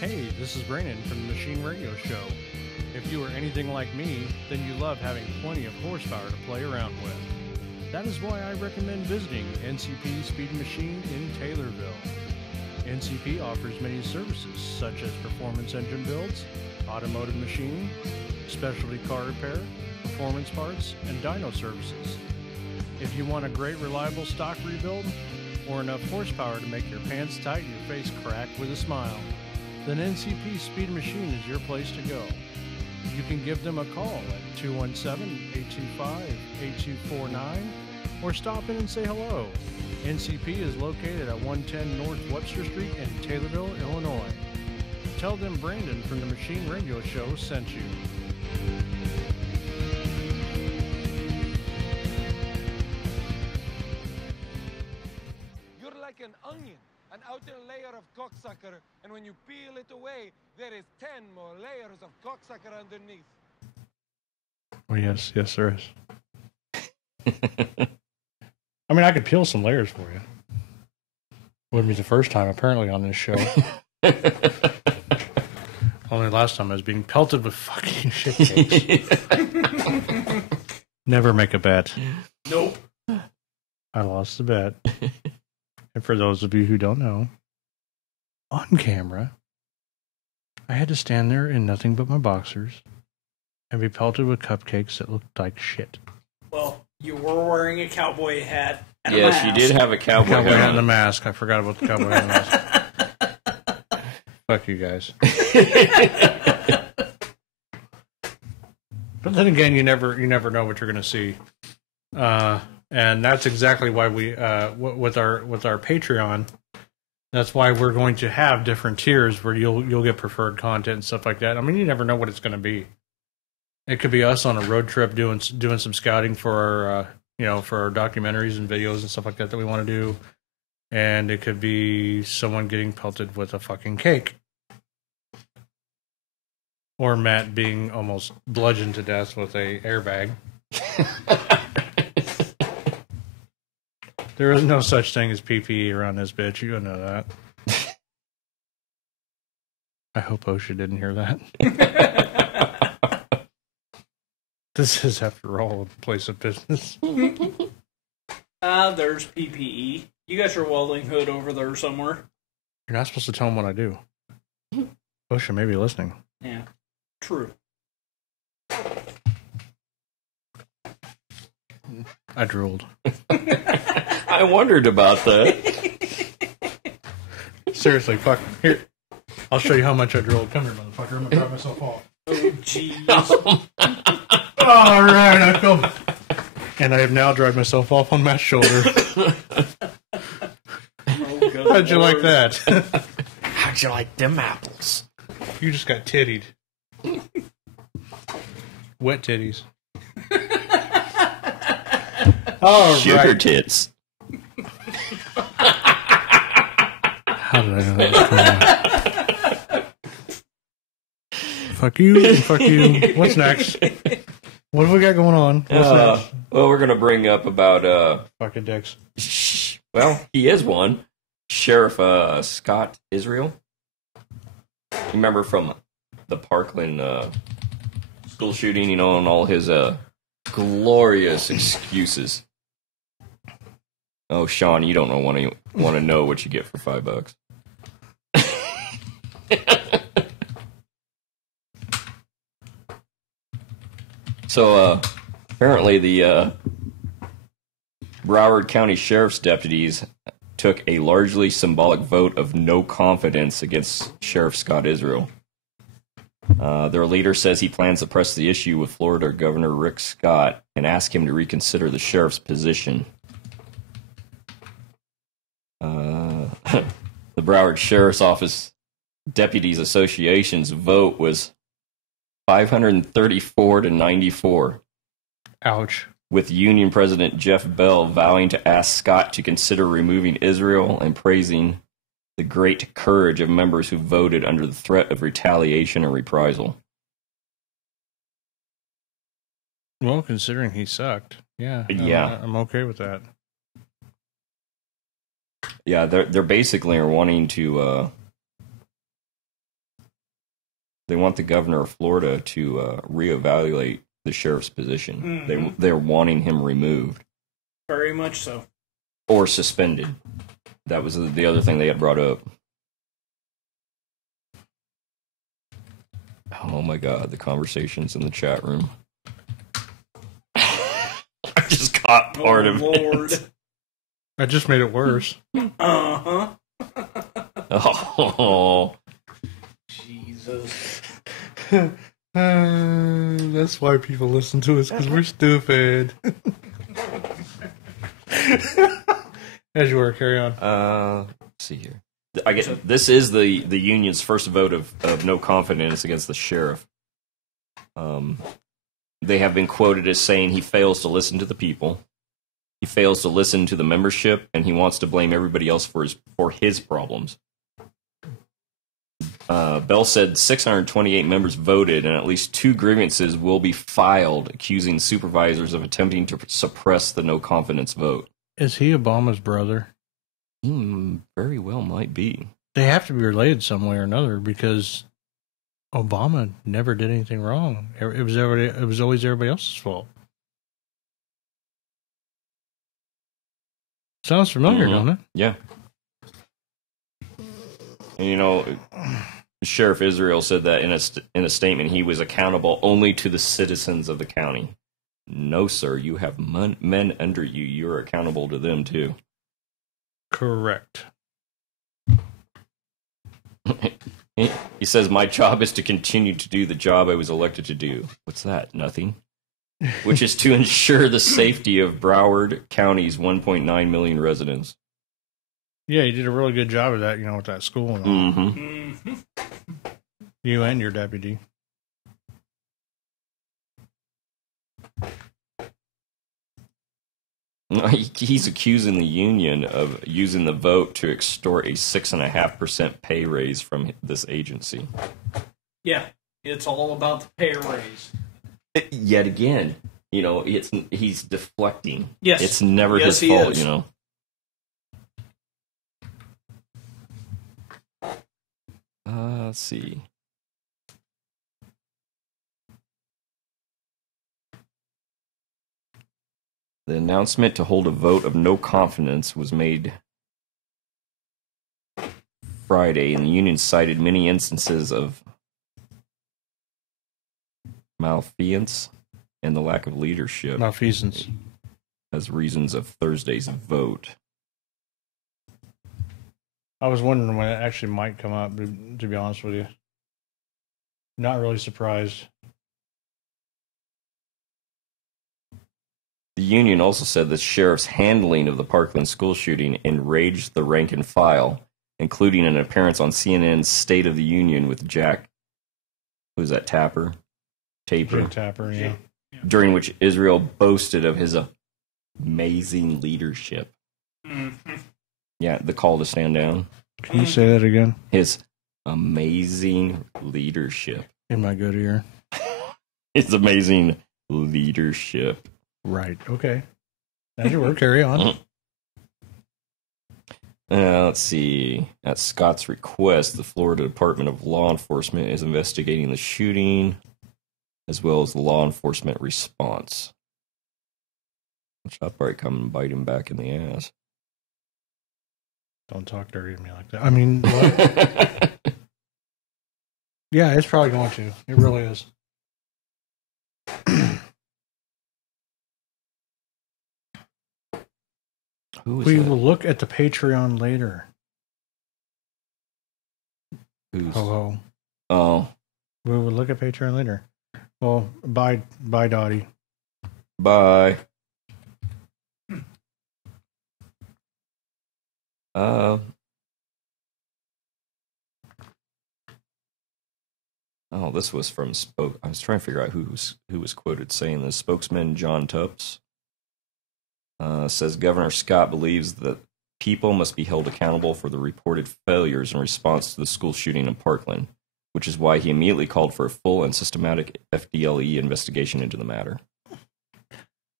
Hey, this is Brandon from the Machine Radio Show. If you are anything like me, then you love having plenty of horsepower to play around with. That is why I recommend visiting NCP Speed Machine in Taylorville. NCP offers many services such as performance engine builds, automotive machining, specialty car repair, performance parts, and dyno services. If you want a great reliable stock rebuild or enough horsepower to make your pants tight and your face crack with a smile, then NCP Speed Machine is your place to go. You can give them a call at 217-825-8249 or stop in and say hello. NCP is located at 110 North Webster Street in Taylorville, Illinois. Tell them Brandon from the Machine Radio Show sent you. You're like an onion, an outer layer of cocksucker, and when you peel it away, there is 10 more layers of cocksucker underneath. Oh, yes, there is. I mean, I could peel some layers for you. Wouldn't be the first time, apparently, on this show. Only last time I was being pelted with fucking shit cakes. Never make a bet. Nope. I lost the bet. And for those of you who don't know, on camera, I had to stand there in nothing but my boxers and be pelted with cupcakes that looked like shit. Well, you were wearing a cowboy hat and yes, a mask. you did have a cowboy hat and a mask. I forgot about the cowboy hat and mask. Fuck you guys. But then again, you never know what you're going to see. And that's exactly why we, with our Patreon, that's why we're going to have different tiers where you'll get preferred content and stuff like that. I mean, you never know what it's going to be. It could be us on a road trip doing some scouting for our, for our documentaries and videos and stuff like that we want to do, and it could be someone getting pelted with a fucking cake, or Matt being almost bludgeoned to death with a airbag. There is no such thing as PPE around this bitch. You know that. I hope OSHA didn't hear that. This is, after all, a place of business. There's PPE. You got your welding hood over there somewhere. You're not supposed to tell them what I do. OSHA may be listening. Yeah, true. I drooled. I wondered about that. Seriously, fuck. Here, I'll show you how much I drooled. Come here, motherfucker. I'm gonna drive myself off. Oh, jeez. All right, I feel. And I have now dried myself off on Matt's shoulder. How'd you like that? How'd you like them apples? You just got tittied. Wet titties. All Sugar right. tits. How did I know that was coming? Fuck you. Fuck you. What's next? What have we got going on? What's next? Well, we're going to bring up about... Fucking dicks. Well, he is one. Sheriff Scott Israel. You remember from the Parkland school shooting, and all his glorious excuses. Oh, Sean, you don't want to know what you get for $5. So, apparently the Broward County Sheriff's deputies took a largely symbolic vote of no confidence against Sheriff Scott Israel. Their leader says he plans to press the issue with Florida Governor Rick Scott and ask him to reconsider the sheriff's position. The Broward Sheriff's Office Deputies Association's vote was 534 to 94. Ouch. With Union President Jeff Bell vowing to ask Scott to consider removing Israel and praising the great courage of members who voted under the threat of retaliation or reprisal. Well, considering he sucked, yeah, I'm okay with that. Yeah, they're basically wanting to They want the governor of Florida to reevaluate the sheriff's position. They're wanting him removed. Very much so. Or suspended. That was the other thing they had brought up. Oh my god, the conversations in the chat room. I just caught part of it. I just made it worse. Uh-huh. Oh. Jesus. That's why people listen to us, because we're stupid. As you were, carry on. Let's see here. I get this is the union's first vote of no confidence against the sheriff. They have been quoted as saying he fails to listen to the people, he fails to listen to the membership, and he wants to blame everybody else for his problems. Bell said 628 members voted, and at least 2 grievances will be filed accusing supervisors of attempting to suppress the no confidence vote. Is he Obama's brother? Very well might be. They have to be related some way or another, because Obama never did anything wrong. It was always everybody else's fault. Sounds familiar, don't it? Yeah. And, you know, Sheriff Israel said that in a statement he was accountable only to the citizens of the county. No, sir, you have men under you. You're accountable to them, too. Correct. He says, my job is to continue to do the job I was elected to do. What's that? Nothing. Which is to ensure the safety of Broward County's 1.9 million residents. Yeah, you did a really good job of that, with that school and all. Mm-hmm. You and your deputy. He's accusing the union of using the vote to extort a 6.5% pay raise from this agency. Yeah, it's all about the pay raise. Yet again, he's deflecting. Yes. It's never his fault, is. Let's see. The announcement to hold a vote of no confidence was made Friday, and the union cited many instances of malfeasance and the lack of leadership Malfeasance. as reasons of Thursday's vote. I was wondering when it actually might come up, to be honest with you. Not really surprised. The union also said the sheriff's handling of the Parkland school shooting enraged the rank and file, including an appearance on CNN's State of the Union with Jack, who's that, Taper, Jake Tapper, yeah. during which Israel boasted of his amazing leadership. Mm-hmm. Yeah, the call to stand down. Can you say that again? His amazing leadership. In my good ear. His amazing leadership. Right, okay. As you were, carry on. Let's see. At Scott's request, the Florida Department of Law Enforcement is investigating the shooting, as well as the law enforcement response. Which I'll probably come and bite him back in the ass. Don't talk dirty to me like that. I mean, what? Yeah, it's probably going to. It really is. We will look at the Patreon later. Who's? Ho. Oh. We will look at Patreon later. Well, bye, Dottie. Bye. Oh, this was from I was trying to figure out who was quoted saying this. Spokesman John Tubbs says Governor Scott believes that people must be held accountable for the reported failures in response to the school shooting in Parkland, which is why he immediately called for a full and systematic FDLE investigation into the matter.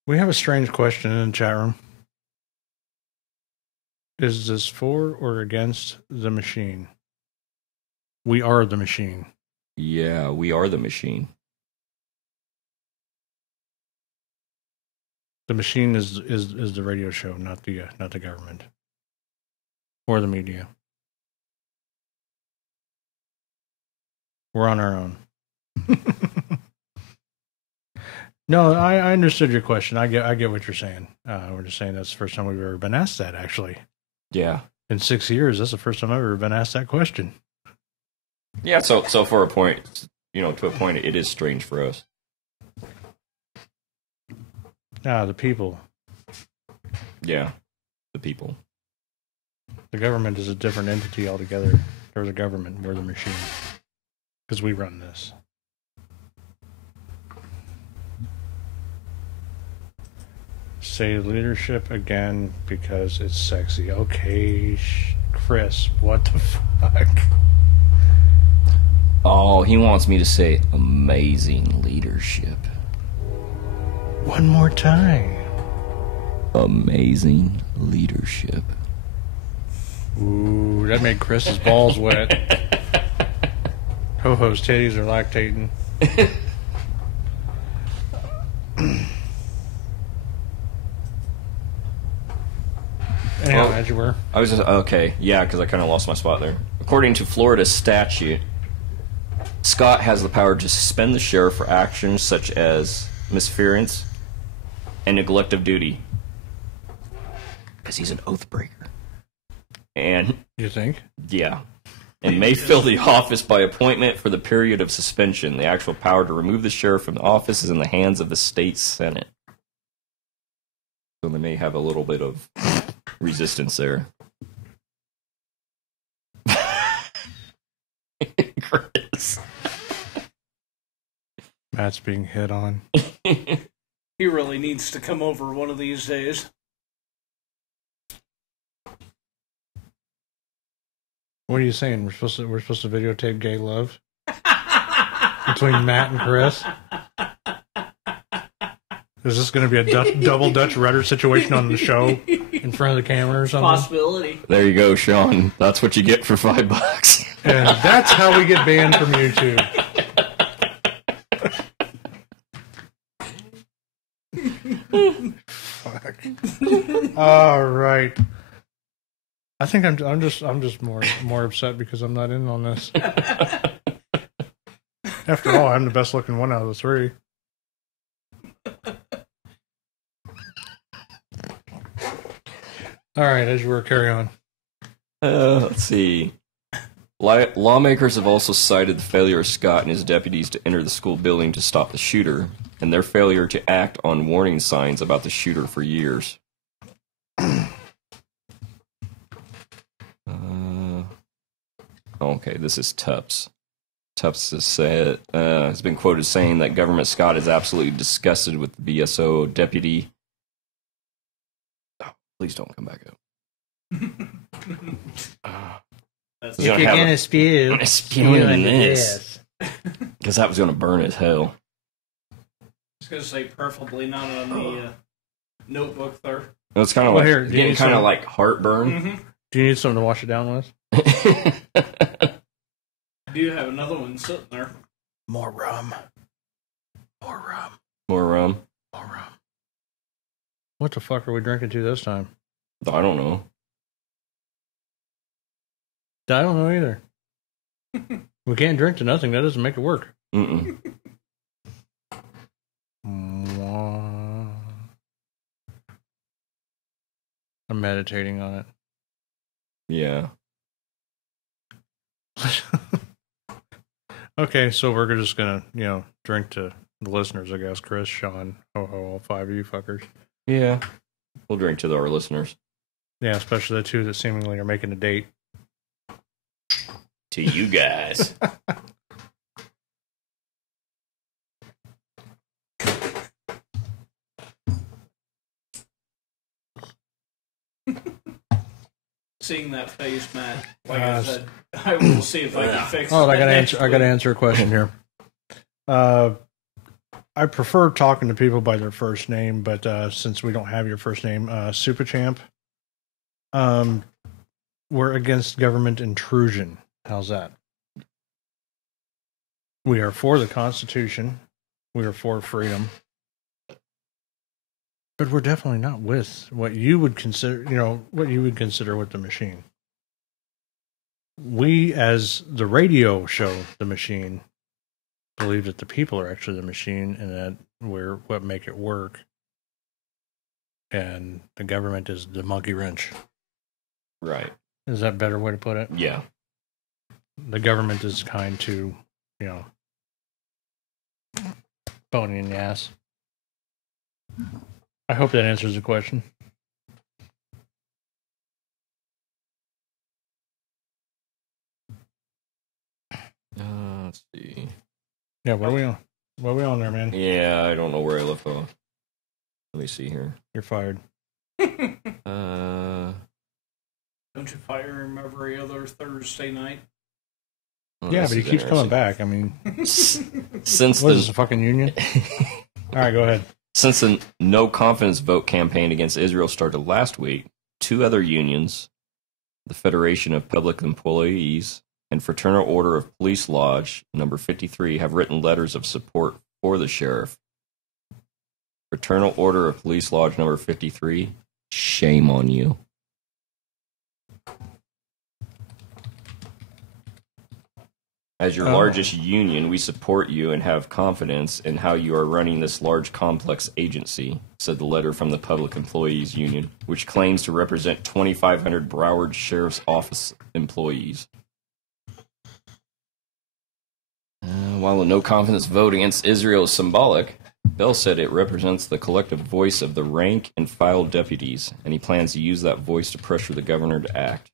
We have a strange question in the chat room. Is this for or against the machine? We are the machine. Yeah, we are the machine. The machine is the radio show, not the government or the media. We're on our own. No, I understood your question. I get what you're saying. We're just saying that's the first time we've ever been asked that. Actually, Yeah. in 6 years, that's the first time I've ever been asked that question. Yeah, so for a point, to a point, it is strange for us. The people. Yeah, the people. The government is a different entity altogether. They're the government. We're the machine. Because we run this. Say leadership again because it's sexy. Okay, Chris, what the fuck? Oh, he wants me to say amazing leadership. One more time. Amazing leadership. Ooh, that made Chris's balls wet. Ho-Ho's titties are lactating. Anyhow, as you were. I was just, okay, yeah, because I kind of lost my spot there. According to Florida statute, Scott has the power to suspend the sheriff for actions such as misference and neglect of duty. Because he's an oath breaker. And you think? Yeah. And may fill the office by appointment for the period of suspension. The actual power to remove the sheriff from the office is in the hands of the state senate. So they may have a little bit of resistance there. Chris. Matt's being hit on. He really needs to come over one of these days. What are you saying? We're supposed to videotape gay love between Matt and Chris? Is this going to be a double Dutch rudder situation on the show in front of the camera or something? Possibility. There you go, Sean. That's what you get for $5. And that's how we get banned from YouTube. Fuck. All right. I think I'm just more upset because I'm not in on this. After all, I'm the best looking one out of the three. All right, as you were, carry on. Let's see. Lawmakers have also cited the failure of Scott and his deputies to enter the school building to stop the shooter, and their failure to act on warning signs about the shooter for years. Okay, this is Tubbs. Tubbs has been quoted saying that Government Scott is absolutely disgusted with the BSO deputy. Oh, please don't come back up. If you're gonna spew, I'm gonna spew in this. Because that was gonna burn as hell. I was going to say preferably not on the notebook there. It's kind of Well, like here, do you getting need kind of some- like heartburn. Mm-hmm. Do you need something to wash it down with? I do have another one sitting there. More rum. More rum. More rum. More rum. What the fuck are we drinking to this time? I don't know. I don't know either. We can't drink to nothing. That doesn't make it work. Mm-mm. I'm meditating on it. Yeah. Okay, so we're just gonna, drink to the listeners, I guess. Chris, Sean, all five of you fuckers. Yeah. We'll drink to our listeners. Yeah, especially the two that seemingly are making a date. To you guys. Seeing that face, Matt, like I said, I will see if I can fix it. Oh, I gotta answer a question here. I prefer talking to people by their first name, but since we don't have your first name, Superchamp, we're against government intrusion. How's that? We are for the Constitution. We are for freedom. But we're definitely not with what you would consider, what you would consider with the machine. We, as the radio show, the machine, believe that the people are actually the machine and that we're what make it work. And the government is the monkey wrench. Right. Is that a better way to put it? Yeah. The government is kind to, bony in the ass. I hope that answers the question. Let's see. Yeah, what are we on? What are we on there, man? Yeah, I don't know where I left off. Let me see here. You're fired. Don't you fire him every other Thursday night? Oh, yeah, but he keeps coming back. I mean, since what is this, a fucking union? All right, go ahead. Since the no confidence vote campaign against Israel started last week, 2 other unions, the Federation of Public Employees and Fraternal Order of Police Lodge number 53, have written letters of support for the sheriff. Fraternal Order of Police Lodge number 53, shame on you. As your largest union, we support you and have confidence in how you are running this large, complex agency, said the letter from the Public Employees Union, which claims to represent 2,500 Broward Sheriff's Office employees. While a no-confidence vote against Israel is symbolic, Bell said it represents the collective voice of the rank-and-file deputies, and he plans to use that voice to pressure the governor to act.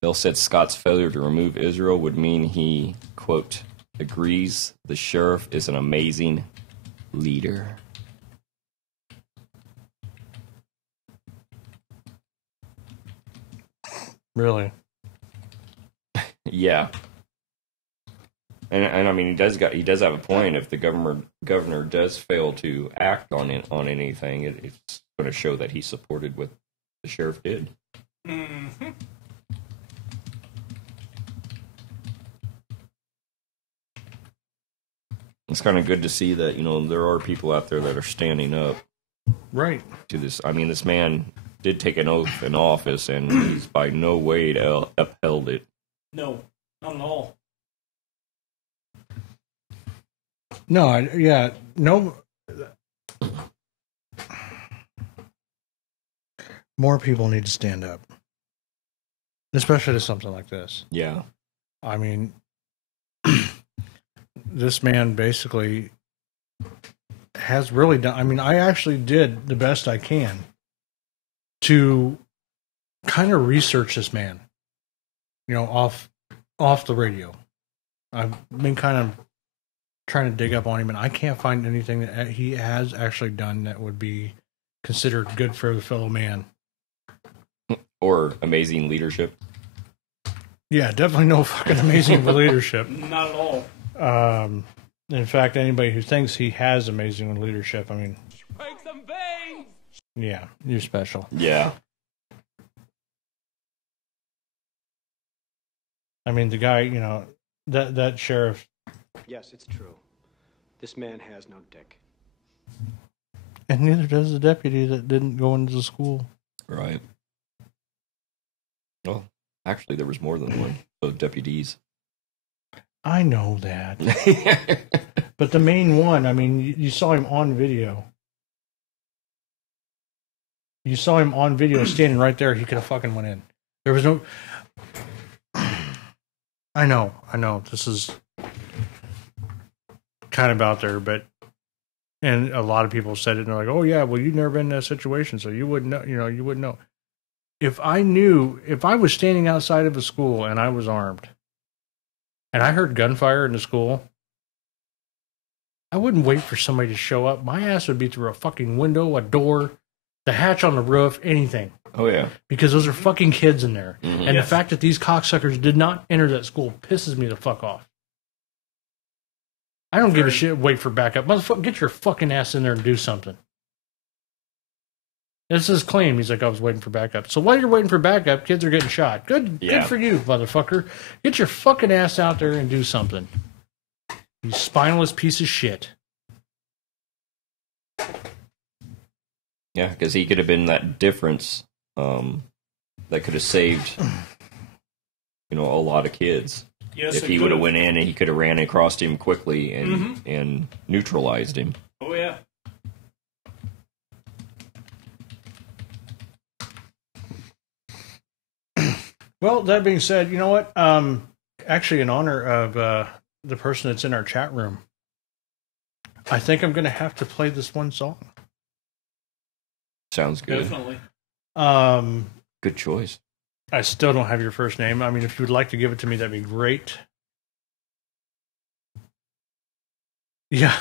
Bell said Scott's failure to remove Israel would mean he, quote, agrees the sheriff is an amazing leader. Really? Yeah. And I mean, he does have a point. If the governor does fail to act on anything, it's going to show that he supported what the sheriff did. Mm-hmm. It's kind of good to see that, there are people out there that are standing up. Right. To this. I mean, this man did take an oath in office, and he's by no way upheld it. No, not at all. No, no. More people need to stand up, especially to something like this. Yeah. I mean, this man basically has really done. I mean, I actually did the best I can to kind of research this man, off the radio. I've been kind of trying to dig up on him, and I can't find anything that he has actually done that would be considered good for the fellow man. Or amazing leadership. Yeah, definitely no fucking amazing leadership. Not at all. In fact, anybody who thinks he has amazing leadership, I mean, break some veins. Yeah, you're special. Yeah. I mean, the guy, that sheriff. Yes, it's true. This man has no dick. And neither does the deputy that didn't go into the school. Right. Well, actually, there was more than one. So deputies. I know that. But the main one, I mean, you saw him on video. You saw him on video standing right there. He could have fucking went in. There was no... I know. This is kind of out there, but... And a lot of people said it, and they're like, oh, yeah, well, you've never been in that situation, so you wouldn't know, you wouldn't know. If I was standing outside of a school and I was armed, and I heard gunfire in the school, I wouldn't wait for somebody to show up. My ass would be through a fucking window, a door, the hatch on the roof, anything. Oh, yeah. Because those are fucking kids in there. Mm-hmm. And the fact that these cocksuckers did not enter that school pisses me the fuck off. I don't give a shit, wait for backup. Motherfucker, get your fucking ass in there and do something. That's his claim. He's like, I was waiting for backup. So while you're waiting for backup, kids are getting shot. Good for you, motherfucker. Get your fucking ass out there and do something. You spineless piece of shit. Yeah, because he could have been that difference that could have saved, a lot of kids. Yes, if he would have went in and he could have ran across him quickly and neutralized him. Oh yeah. Well, that being said, you know what? Actually, in honor of the person that's in our chat room, I think I'm going to have to play this one song. Sounds good. Definitely. Good choice. I still don't have your first name. I mean, if you would like to give it to me, that'd be great. Yeah.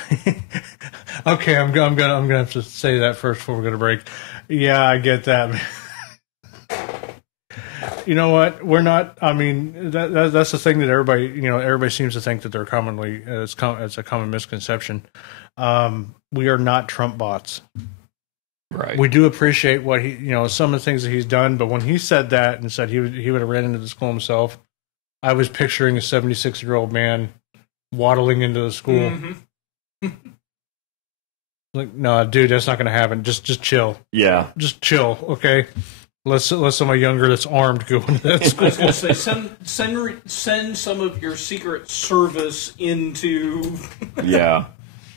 Okay, I'm gonna have to say that first before we go to break. Yeah, I get that. You know what? We're not. I mean, that's the thing that everybody seems to think that they're commonly. It's a common misconception. We are not Trump bots. Right. We do appreciate what some of the things that he's done, but when he said that and said he would have ran into the school himself, I was picturing a 76-year-old man waddling into the school. Mm-hmm. Like, no, dude, that's not going to happen. Just chill. Yeah. Just chill, okay? Let somebody younger that's armed go into that school. I was going to say, send some of your Secret Service into. Yeah.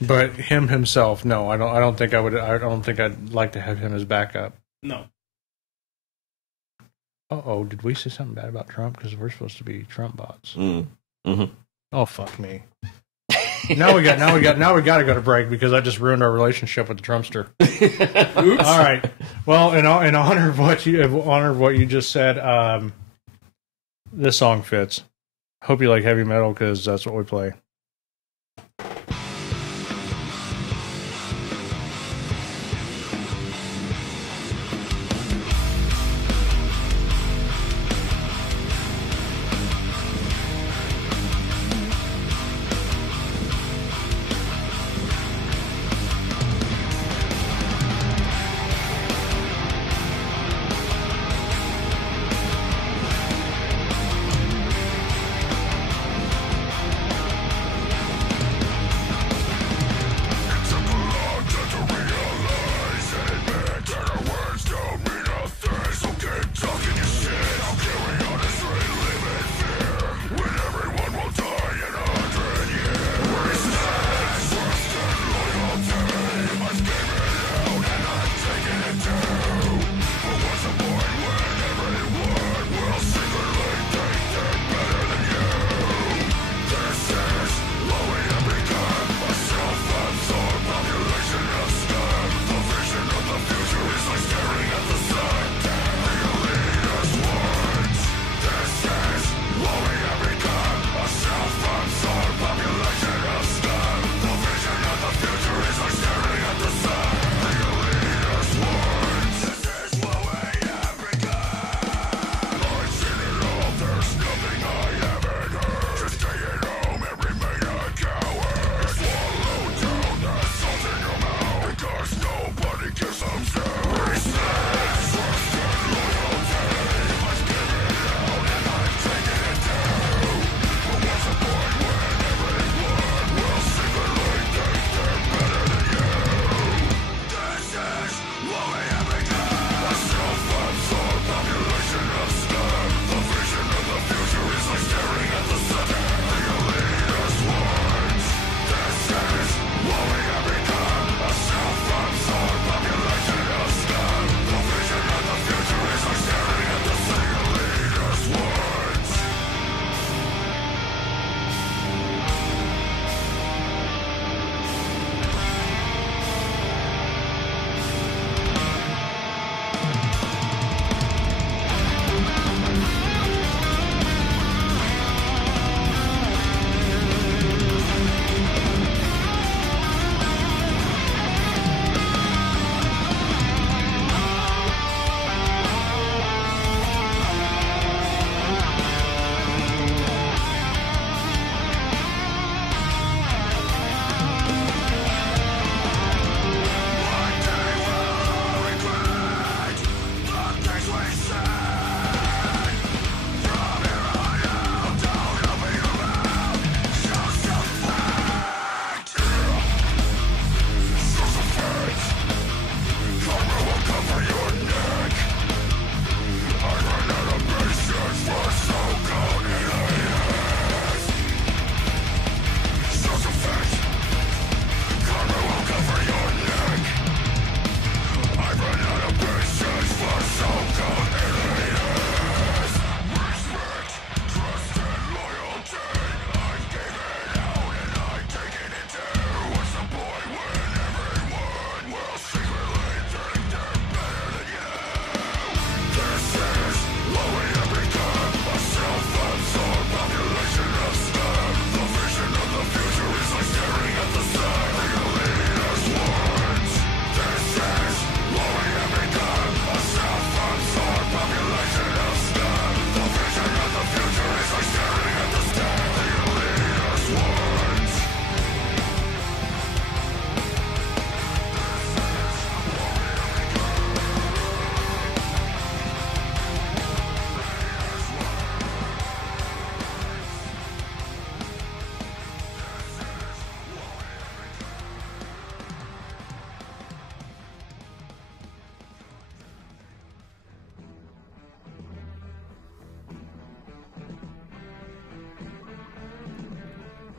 But him himself, no, I don't think I would. I don't think I'd like to have him as backup. No. Oh, did we say something bad about Trump? Because we're supposed to be Trump bots. Mm-hmm. Oh, fuck me. Now we got to go to break because I just ruined our relationship with the Trumpster. Oops. All right. Well, in honor of what you just said, this song fits. Hope you like heavy metal because that's what we play.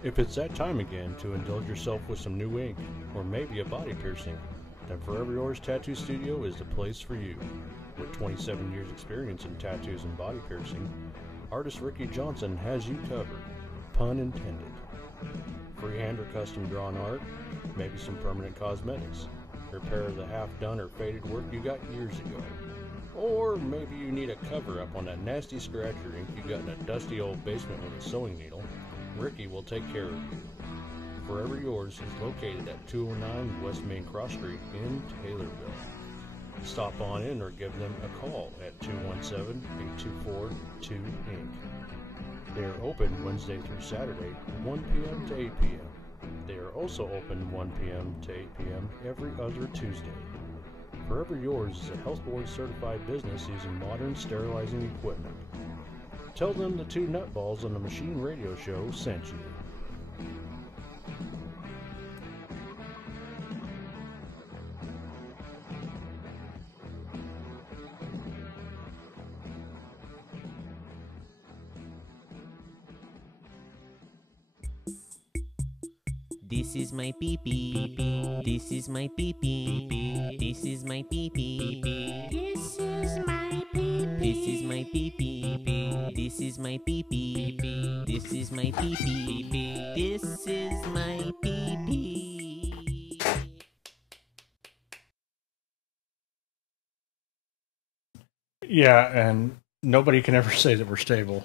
If it's that time again to indulge yourself with some new ink, or maybe a body piercing, then Forever Yours Tattoo Studio is the place for you. With 27 years experience in tattoos and body piercing, artist Ricky Johnson has you covered, pun intended. Freehand or custom drawn art, maybe some permanent cosmetics, repair of the half-done or faded work you got years ago. Or maybe you need a cover-up on that nasty scratcher ink you got in a dusty old basement with a sewing needle. Ricky will take care of you. Forever Yours is located at 209 West Main Cross Street in Taylorville. Stop on in or give them a call at 217-824-2INK. They are open Wednesday through Saturday, 1 p.m. to 8 p.m. They are also open 1 p.m. to 8 p.m. every other Tuesday. Forever Yours is a health board certified business using modern sterilizing equipment. Tell them the two nutballs on the Machine Radio Show sent you. This is my pee-pee. This is my pee-pee. This is my pee-pee. This is my pee-pee. This is my pee-pee. This is my pee-pee. This is my pee-pee. This is my pee-pee. Yeah, and nobody can ever say that we're stable.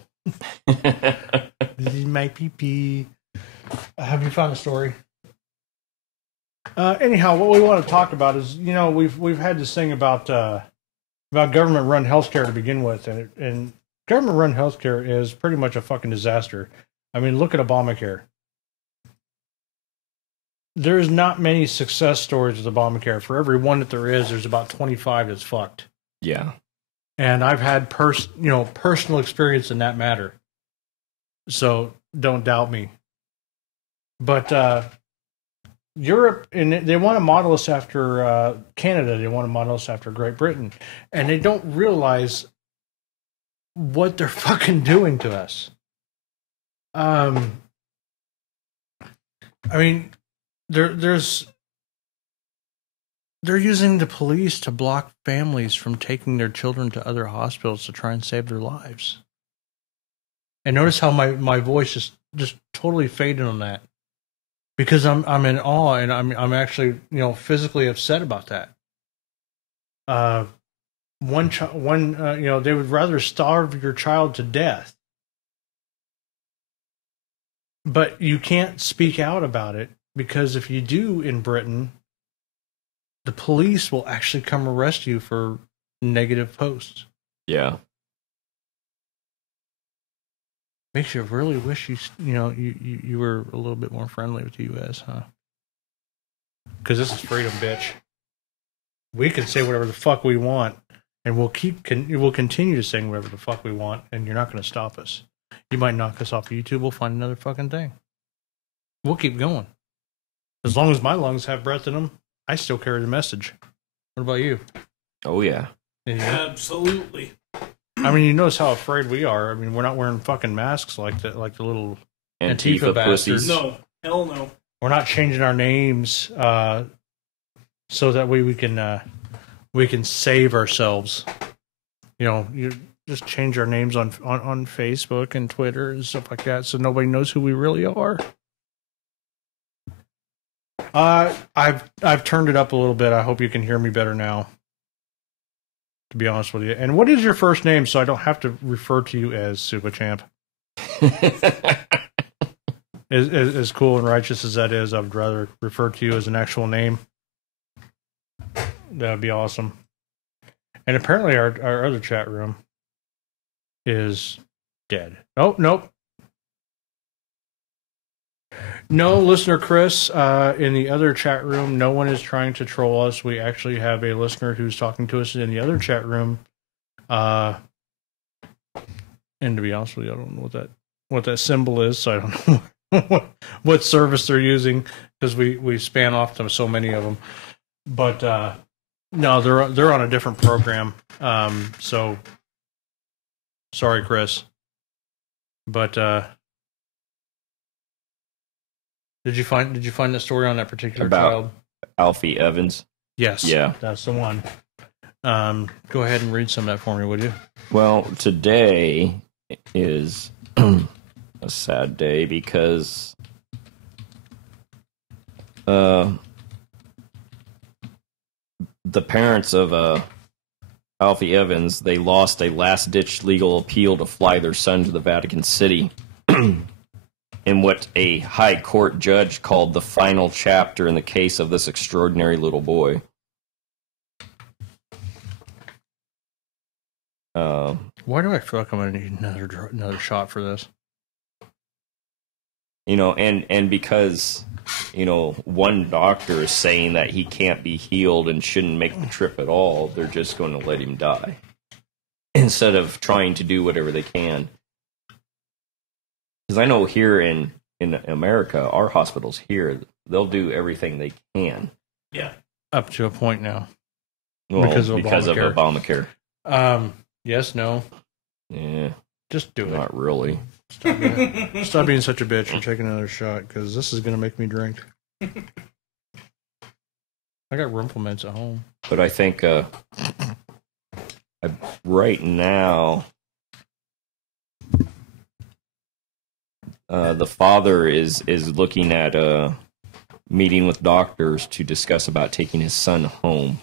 This is my pee-pee. Have you found a story? Anyhow, what we want to talk about is, you know, we've had this thing about government-run healthcare to begin with, and government-run healthcare is pretty much a fucking disaster. I mean, look at Obamacare. There's not many success stories with Obamacare. For every one that there is, there's about 25 that's fucked. Yeah. And I've had personal experience in that matter. So don't doubt me. But Europe, and they want to model us after Canada. They want to model us after Great Britain. And they don't realize what they're fucking doing to us. I mean, they're using the police to block families from taking their children to other hospitals to try and save their lives. And notice how my voice just totally faded on that. Because I'm in awe, and I'm actually, you know, physically upset about that. You know, they would rather starve your child to death, but you can't speak out about it, because if you do in Britain, the police will actually come arrest you for negative posts. Yeah. Makes you really wish you were a little bit more friendly with the U.S., huh? Because this is freedom, bitch. We can say whatever the fuck we want, and we'll continue to say whatever the fuck we want, and you're not going to stop us. You might knock us off YouTube. We'll find another fucking thing. We'll keep going. As long as my lungs have breath in them, I still carry the message. What about you? Oh yeah. Absolutely. I mean, you notice how afraid we are. I mean, we're not wearing fucking masks like the little Antifa bastards. No, hell no. We're not changing our names so that way we can save ourselves. You know, you just change our names on Facebook and Twitter and stuff like that, so nobody knows who we really are. I've turned it up a little bit. I hope you can hear me better now, to be honest with you. And what is your first name, so I don't have to refer to you as Super Champ? As cool and righteous as that is, I would rather refer to you as an actual name. That would be awesome. And apparently our other chat room is dead. Oh, nope. No, listener Chris, in the other chat room, no one is trying to troll us. We actually have a listener who's talking to us in the other chat room. And to be honest with you, I don't know what that symbol is, so I don't know what service they're using, because we span off to so many of them. But no, they're on a different program. So sorry, Chris. But Did you find the story on that particular About child? Alfie Evans? Yes. Yeah. That's the one. Go ahead and read some of that for me, would you? Well, today is a sad day because the parents of Alfie Evans, they lost a last-ditch legal appeal to fly their son to the Vatican City in what a high court judge called the final chapter in the case of this extraordinary little boy. Why do I feel like I'm going to need another shot for this? And because, one doctor is saying that he can't be healed and shouldn't make the trip at all, they're just going to let him die instead of trying to do whatever they can. Because I know here in America, our hospitals here, they'll do everything they can. Yeah. Up to a point now. Well, because of Obamacare. Yes, no. Yeah. Just do it. Not really. Stop being such a bitch and take another shot, because this is going to make me drink. I got Rumplements at home. But I think right now, the father is looking at meeting with doctors to discuss about taking his son home.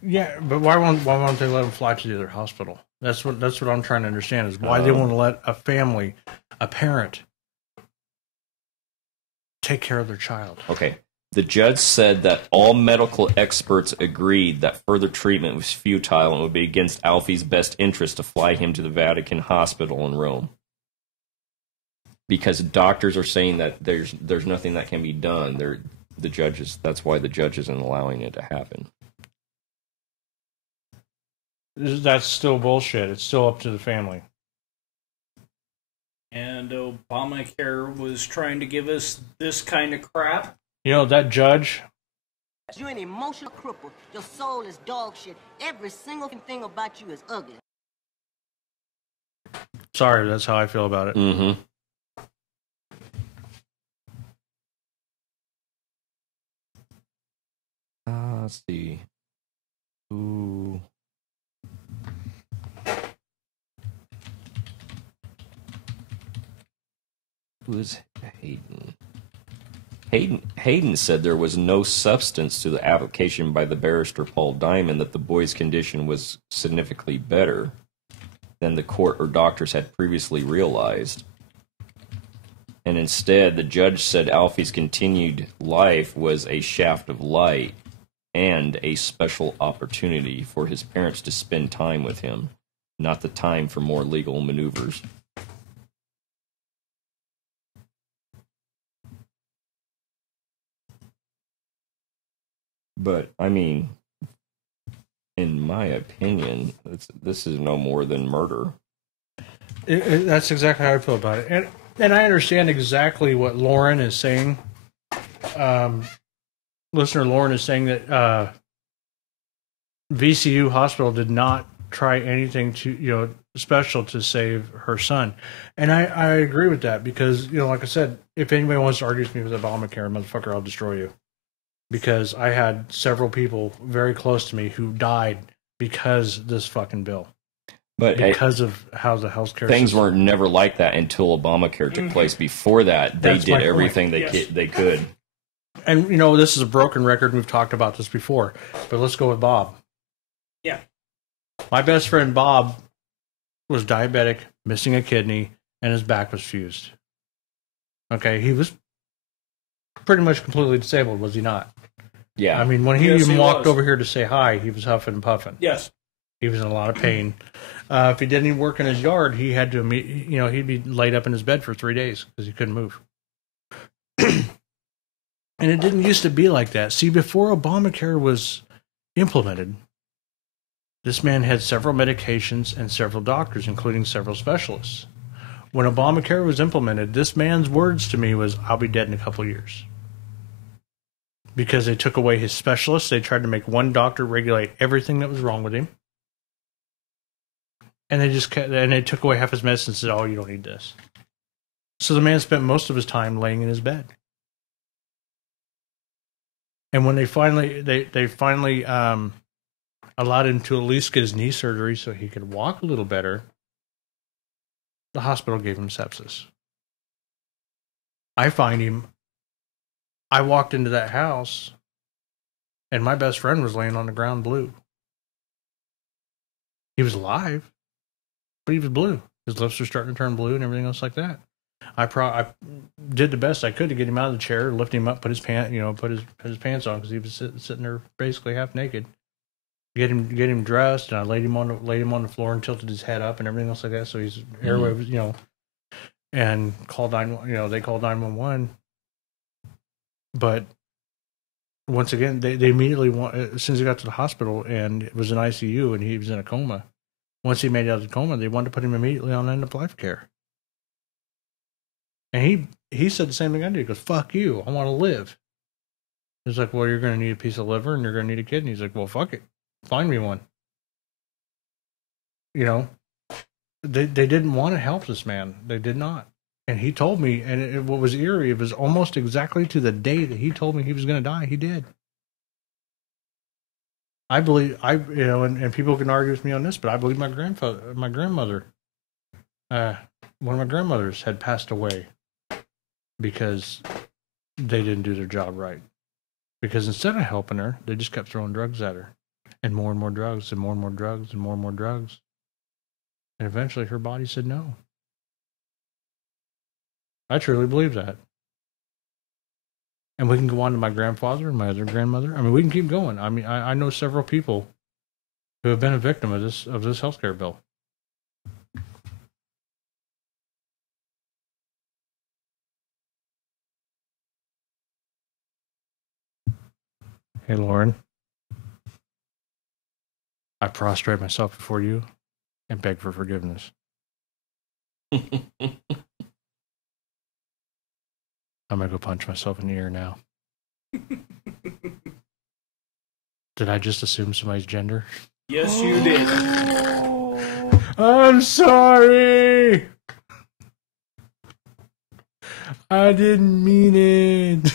Yeah, but why won't they let him fly to the other hospital? That's what I'm trying to understand, is why they won't let a family, a parent, take care of their child. Okay. The judge said that all medical experts agreed that further treatment was futile and would be against Alfie's best interest to fly him to the Vatican Hospital in Rome. Because doctors are saying that there's nothing that can be done. That's why the judge isn't allowing it to happen. That's still bullshit. It's still up to the family. And Obamacare was trying to give us this kind of crap. That judge... You're an emotional cripple. Your soul is dog shit. Every single thing about you is ugly. Sorry, that's how I feel about it. Mm-hmm. Let's see. Ooh. Who is Hayden? Hayden said there was no substance to the application by the barrister Paul Diamond, that the boy's condition was significantly better than the court or doctors had previously realized. And instead, the judge said Alfie's continued life was a shaft of light and a special opportunity for his parents to spend time with him, not the time for more legal maneuvers. But, I mean, in my opinion, this is no more than murder. That's exactly how I feel about it. And I understand exactly what Lauren is saying. Listener Lauren is saying that VCU Hospital did not try anything to, special to save her son. And I agree with that because, like I said, if anybody wants to argue with me with Obamacare, motherfucker, I'll destroy you. Because I had several people very close to me who died because of this fucking bill. But because of how the healthcare things system... were never like that until Obamacare took place. Before that, they did everything they could. And, this is a broken record. We've talked about this before. But let's go with Bob. Yeah. My best friend Bob was diabetic, missing a kidney, and his back was fused. Okay, he was pretty much completely disabled, was he not? Yeah. I mean, when he even walked over here to say hi, he was huffing and puffing. Yes. He was in a lot of pain. If he didn't even work in his yard, he had to, he'd be laid up in his bed for 3 days because he couldn't move. And it didn't used to be like that. See, before Obamacare was implemented, this man had several medications and several doctors, including several specialists. When Obamacare was implemented, this man's words to me was, I'll be dead in a couple of years. Because they took away his specialists. They tried to make one doctor regulate everything that was wrong with him. And they took away half his medicine and said, oh, you don't need this. So the man spent most of his time laying in his bed. And when they finally allowed him to at least get his knee surgery so he could walk a little better, the hospital gave him sepsis. I walked into that house, and my best friend was laying on the ground blue. He was alive, but he was blue. His lips were starting to turn blue and everything else like that. I did the best I could to get him out of the chair, lift him up, put his pants on because he was sitting there basically half naked. Get him dressed, and I laid him on the floor and tilted his head up and everything else like that. So his airway was, and called they called 911. But once again, they immediately as soon as he got to the hospital and it was in ICU and he was in a coma. Once he made it out of the coma, they wanted to put him immediately on end of life care. And he said the same thing I did. He goes, "Fuck you, I want to live." He's like, "Well, you're going to need a piece of liver and you're going to need a kidney." He's like, "Well, fuck it, find me one." They didn't want to help this man. They did not. And he told me, and what was eerie, it was almost exactly to the day that he told me he was going to die. He did. I believe, and people can argue with me on this, but I believe my grandmother, one of my grandmothers had passed away because they didn't do their job right. Because instead of helping her, they just kept throwing drugs at her. And more drugs, and more drugs, and more drugs. And eventually her body said no. I truly believe that. And we can go on to my grandfather and my other grandmother. I mean, we can keep going. I mean, I know several people who have been a victim of this healthcare bill. Hey, Lauren. I prostrate myself before you and beg for forgiveness. I'm going to go punch myself in the ear now. Did I just assume somebody's gender? Yes, you did. I'm sorry. I didn't mean it.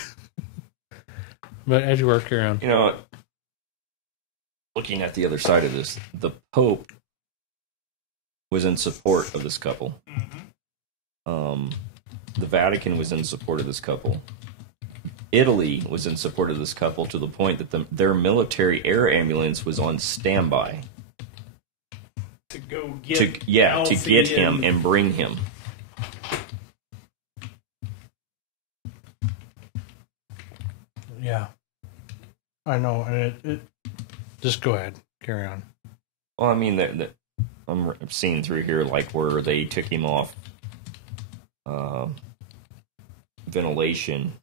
But as you work, carry on. Looking at the other side of this, the Pope was in support of this couple. The Vatican was in support of this couple. Italy was in support of this couple to the point that their military air ambulance was on standby to go get to get him and bring him. Yeah, I know, and it just go ahead, carry on. Well, I mean, I'm seeing through here like where they took him off ventilation,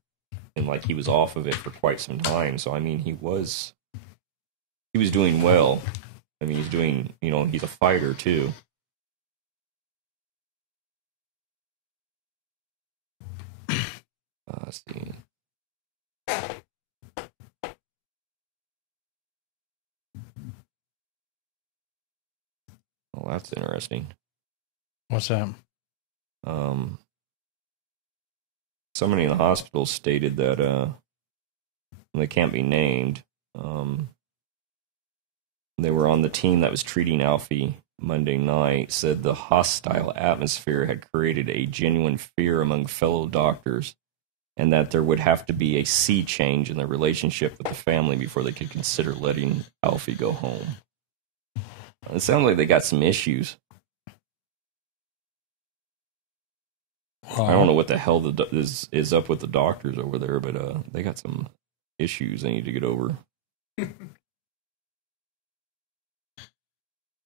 and like he was off of it for quite some time. So I mean, he was doing well. I mean, he's doing, he's a fighter too. Let's see. Well, that's interesting. What's that? Somebody in the hospital stated that they can't be named. They were on the team that was treating Alfie Monday night, said the hostile atmosphere had created a genuine fear among fellow doctors, and that there would have to be a sea change in the relationship with the family before they could consider letting Alfie go home. It sounds like they got some issues. I don't know what the hell is up with the doctors over there, but they got some issues they need to get over. And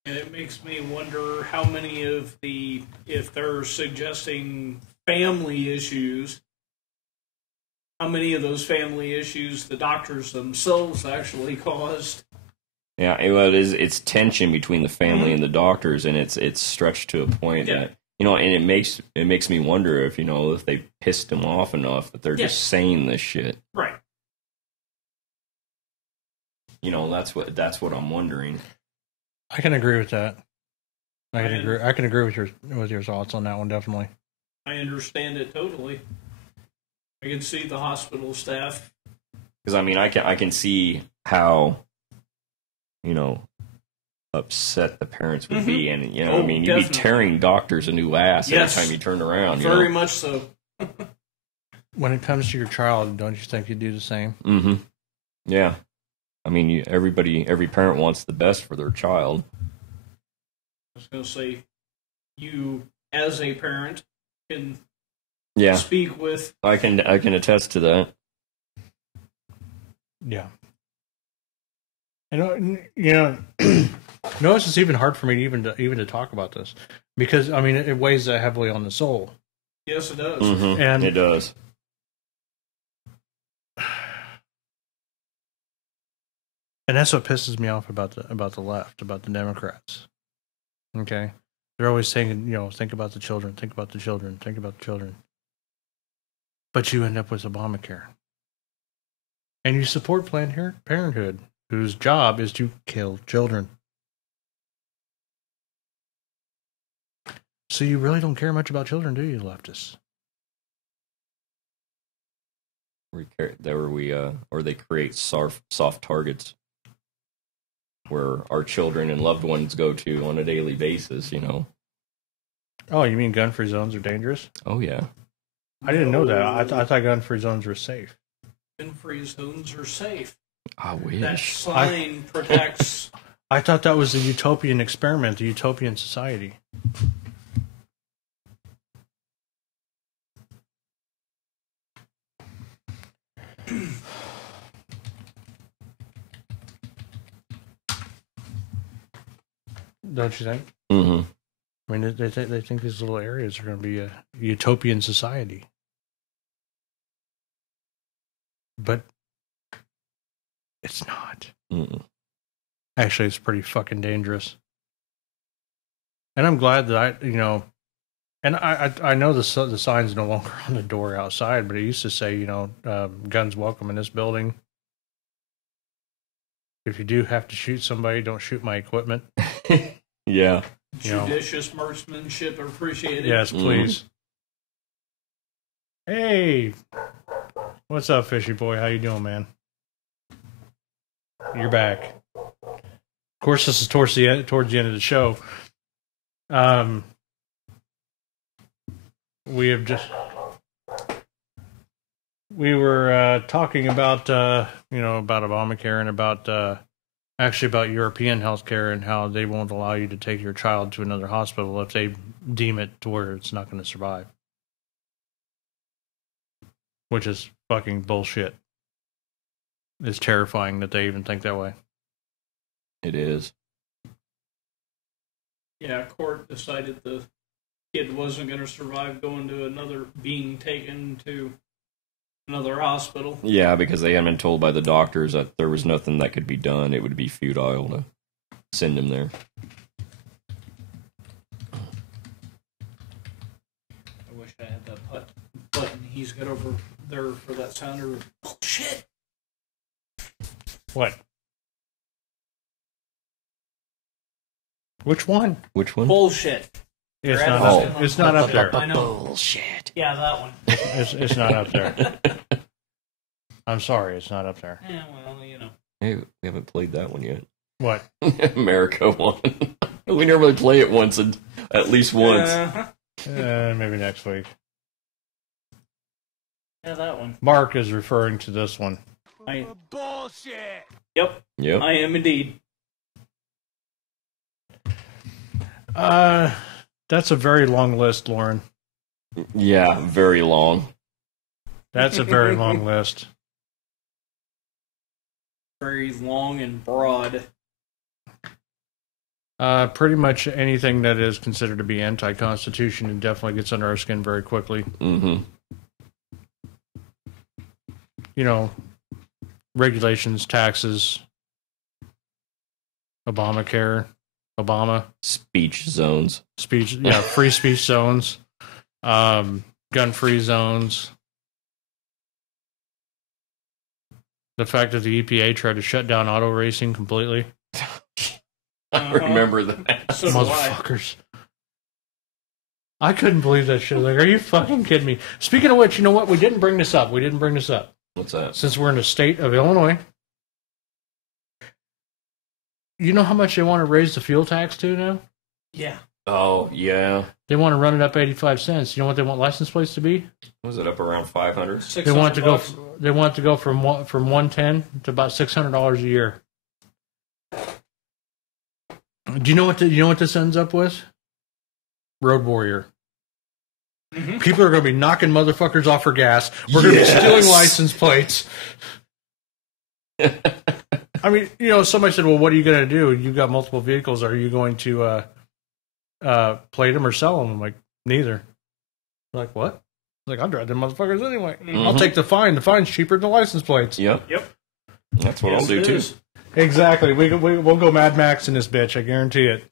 it makes me wonder how many of if they're suggesting family issues, how many of those family issues the doctors themselves actually caused. Yeah, it's tension between the family and the doctors, and it's stretched to a point that, and it makes me wonder if they pissed him off enough that they're just saying this shit. Right. That's what I'm wondering. I can agree with that. I can agree with your thoughts on that one, definitely. I understand it totally. I can see the hospital staff. Because I mean, I can see how, upset the parents would be, and you'd be tearing doctors a new ass every time you turned around. Very much so. When it comes to your child, don't you think you do the same? Mm-hmm. Yeah. I mean, every parent wants the best for their child. I was going to say, you as a parent can speak with. I can attest to that. Yeah. Notice it's even hard for me even to talk about this because I mean it weighs heavily on the soul. Yes, it does. Mm-hmm. And it does. And that's what pisses me off about the left, about the Democrats. Okay, they're always saying, think about the children, think about the children, think about the children. But you end up with Obamacare, and you support Planned Parenthood, whose job is to kill children. So you really don't care much about children, do you, leftists? Or they create soft targets where our children and loved ones go to on a daily basis, Oh, you mean gun-free zones are dangerous? Oh, yeah. I didn't know that. I thought gun-free zones were safe. Gun-free zones are safe. I wish. That sign protects... I thought that was the utopian experiment, the utopian society. Don't you think? Mm-hmm. I mean, they think these little areas are going to be a utopian society. But it's not. Mm-mm. Actually, it's pretty fucking dangerous. And I'm glad that and I know the sign's no longer on the door outside, but it used to say, guns welcome in this building. If you do have to shoot somebody, don't shoot my equipment. Yeah. Judicious marksmanship appreciated. Yes, please. Hey, what's up, fishy boy? How you doing, man? You're back. Of course, this is towards the end of the show. We were talking about about Obamacare and about European healthcare and how they won't allow you to take your child to another hospital if they deem it to where it's not going to survive. Which is fucking bullshit. It's terrifying that they even think that way. It is. Yeah, court decided the kid wasn't going to survive being taken to another hospital. Yeah, because they hadn't been told by the doctors that there was nothing that could be done. It would be futile to send him there. I wish I had that button he's got over there for that sounder. Bullshit! What? Which one? Which one? Bullshit. It's not up there. I know. Bullshit. Yeah, that one. It's not up there. I'm sorry, it's not up there. Yeah, well, Hey, we haven't played that one yet. What? America one. We normally play it at least once. Maybe next week. Yeah, that one. Mark is referring to this one. Bullshit! Yep. Yep. I am indeed. That's a very long list, Lauren. Yeah, very long. That's a very long list. Very long and broad. Pretty much anything that is considered to be anti-constitution definitely gets under our skin very quickly. Mm-hmm. Regulations, taxes, Obamacare, Obama. Speech zones. Free speech zones, gun-free zones. The fact that the EPA tried to shut down auto racing completely. I remember that. So motherfuckers. I couldn't believe that shit. Like, are you fucking kidding me? Speaking of which, you know what? We didn't bring this up. What's that? Since we're in the state of Illinois. You know how much they want to raise the fuel tax to now? Yeah. Oh, yeah. They want to run it up 85 cents. You know what they want license plates to be? Was it up around 500? They want to go from 110 to about $600 a year. Do you know what this ends up with? Road Warrior. Mm-hmm. People are going to be knocking motherfuckers off for gas. We're going to be stealing license plates. I mean, you know, somebody said, well, what are you going to do? You've got multiple vehicles. Are you going to plate them or sell them? I'm like, neither. They're like, what? I'm like, I'll drive them motherfuckers anyway. Mm-hmm. I'll take the fine. The fine's cheaper than the license plates. Yep. That's what I'll do, too. Exactly. We'll go Mad Max in this bitch. I guarantee it.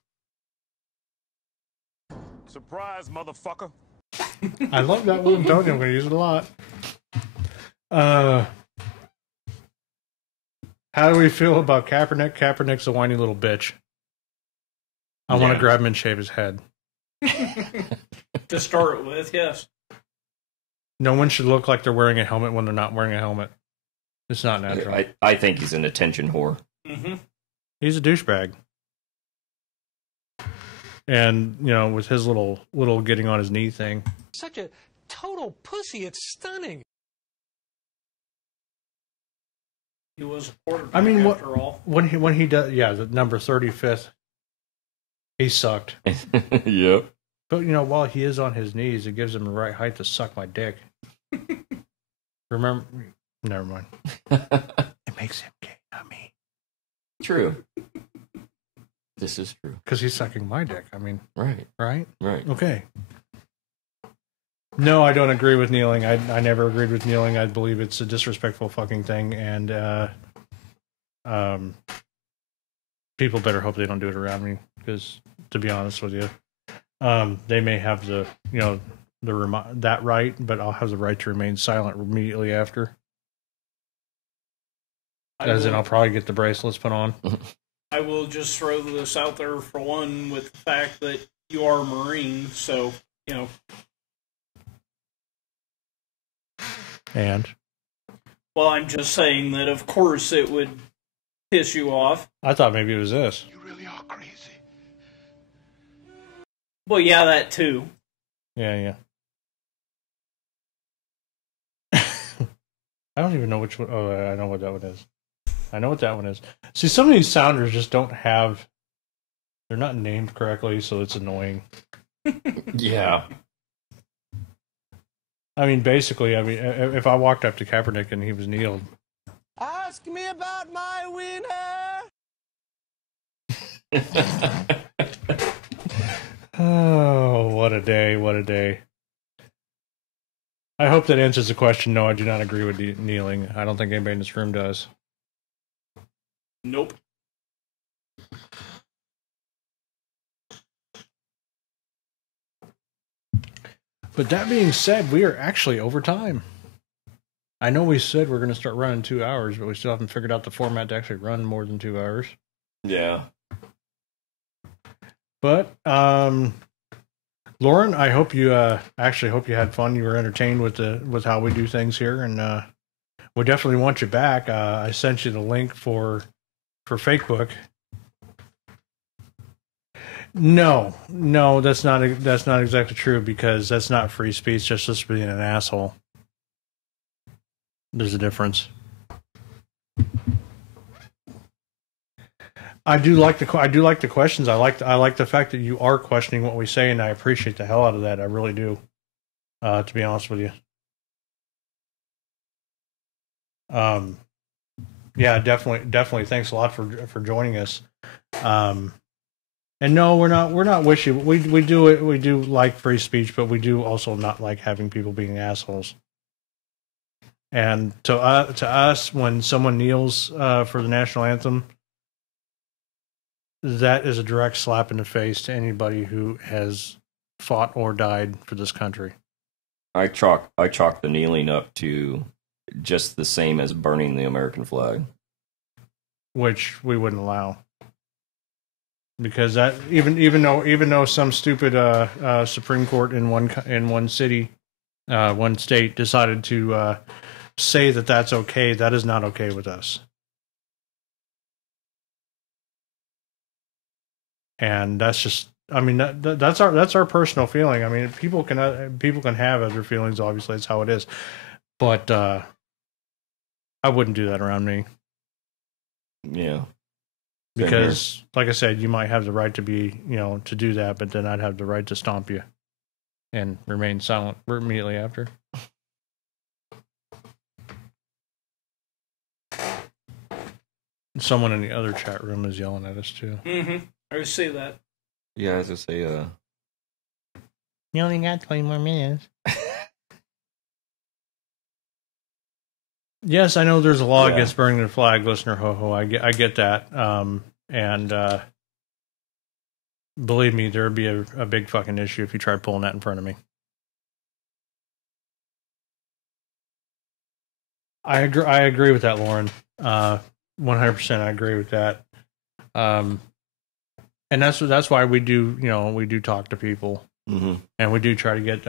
Surprise, motherfucker. I love that one. I'm telling you, I'm going to use it a lot. How do we feel about Kaepernick? Kaepernick's a whiny little bitch. I want to grab him and shave his head. To start with, yes. No one should look like they're wearing a helmet when they're not wearing a helmet. It's not natural. I think he's an attention whore. Mm-hmm. He's a douchebag. And, you know, with his little getting on his knee thing. Such a total pussy. It's stunning. He was a quarterback, I mean, after all. When he does, the number 35th, he sucked. Yep. But, you know, while he is on his knees, it gives him the right height to suck my dick. Remember? Never mind. It makes him gay, not me. True. This is true. Because he's sucking my dick. I mean, right. Okay. No, I don't agree with kneeling. I never agreed with kneeling. I believe it's a disrespectful fucking thing, and people better hope they don't do it around me. Because, to be honest with you, they may have that right, but I'll have the right to remain silent immediately after. As in, I'll probably get the bracelets put on. I will just throw this out there for one with the fact that you are a Marine, so, you know. And? Well, I'm just saying that, of course, it would piss you off. I thought maybe it was this. You really are crazy. Well, yeah, that too. Yeah. I don't even know which one. Oh, I know what that one is. I know what that one is. See, some of these sounders just don't have... They're not named correctly, so it's annoying. Yeah. I mean, basically, if I walked up to Kaepernick and he was kneeled... Ask me about my winner! Oh, what a day. I hope that answers the question. No, I do not agree with kneeling. I don't think anybody in this room does. Nope. But that being said, we are actually over time. I know we said we're going to start running 2 hours, but we still haven't figured out the format to actually run more than 2 hours. Yeah. But, Lauren, I hope you hope you had fun. You were entertained with how we do things here, and we definitely want you back. I sent you the link for Facebook. No, that's not exactly true, because that's not free speech. That's just being an asshole. There's a difference. I do like the questions. I like the fact that you are questioning what we say, and I appreciate the hell out of that. I really do. To be honest with you. Yeah, definitely. Thanks a lot for joining us. And no, we're not wishy. We do like free speech, but we do also not like having people being assholes. And to us, when someone kneels for the national anthem, that is a direct slap in the face to anybody who has fought or died for this country. I chalk the kneeling up to just the same as burning the American flag, which we wouldn't allow. because that even though some stupid Supreme Court in one city, one state decided to say that that's okay, that is not okay with us. And that's just, I mean, that's our personal feeling. I mean, people can have other feelings. Obviously, it's how it is. But I wouldn't do that around me. Yeah. Because, like I said, you might have the right to be, to do that, but then I'd have the right to stomp you and remain silent immediately after. Someone in the other chat room is yelling at us too. Mm-hmm. I see that. Yeah, as I say, You only got 20 more minutes. Yes, I know there's a law against burning the flag, listener ho-ho. I get that. And believe me, there would be a big fucking issue if you tried pulling that in front of me. I agree with that, Lauren. 100% I agree with that. And that's why we do talk to people. Mm-hmm. And we do try to get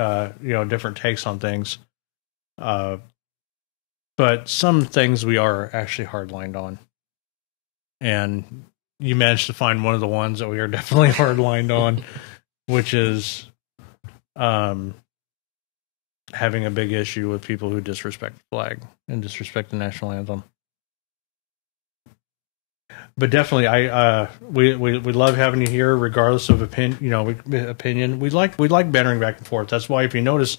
different takes on things. But some things we are actually hardlined on. And you managed to find one of the ones that we are definitely hardlined on, which is having a big issue with people who disrespect the flag and disrespect the national anthem. But definitely, we love having you here, regardless of opinion. We like bantering back and forth. That's why, if you notice,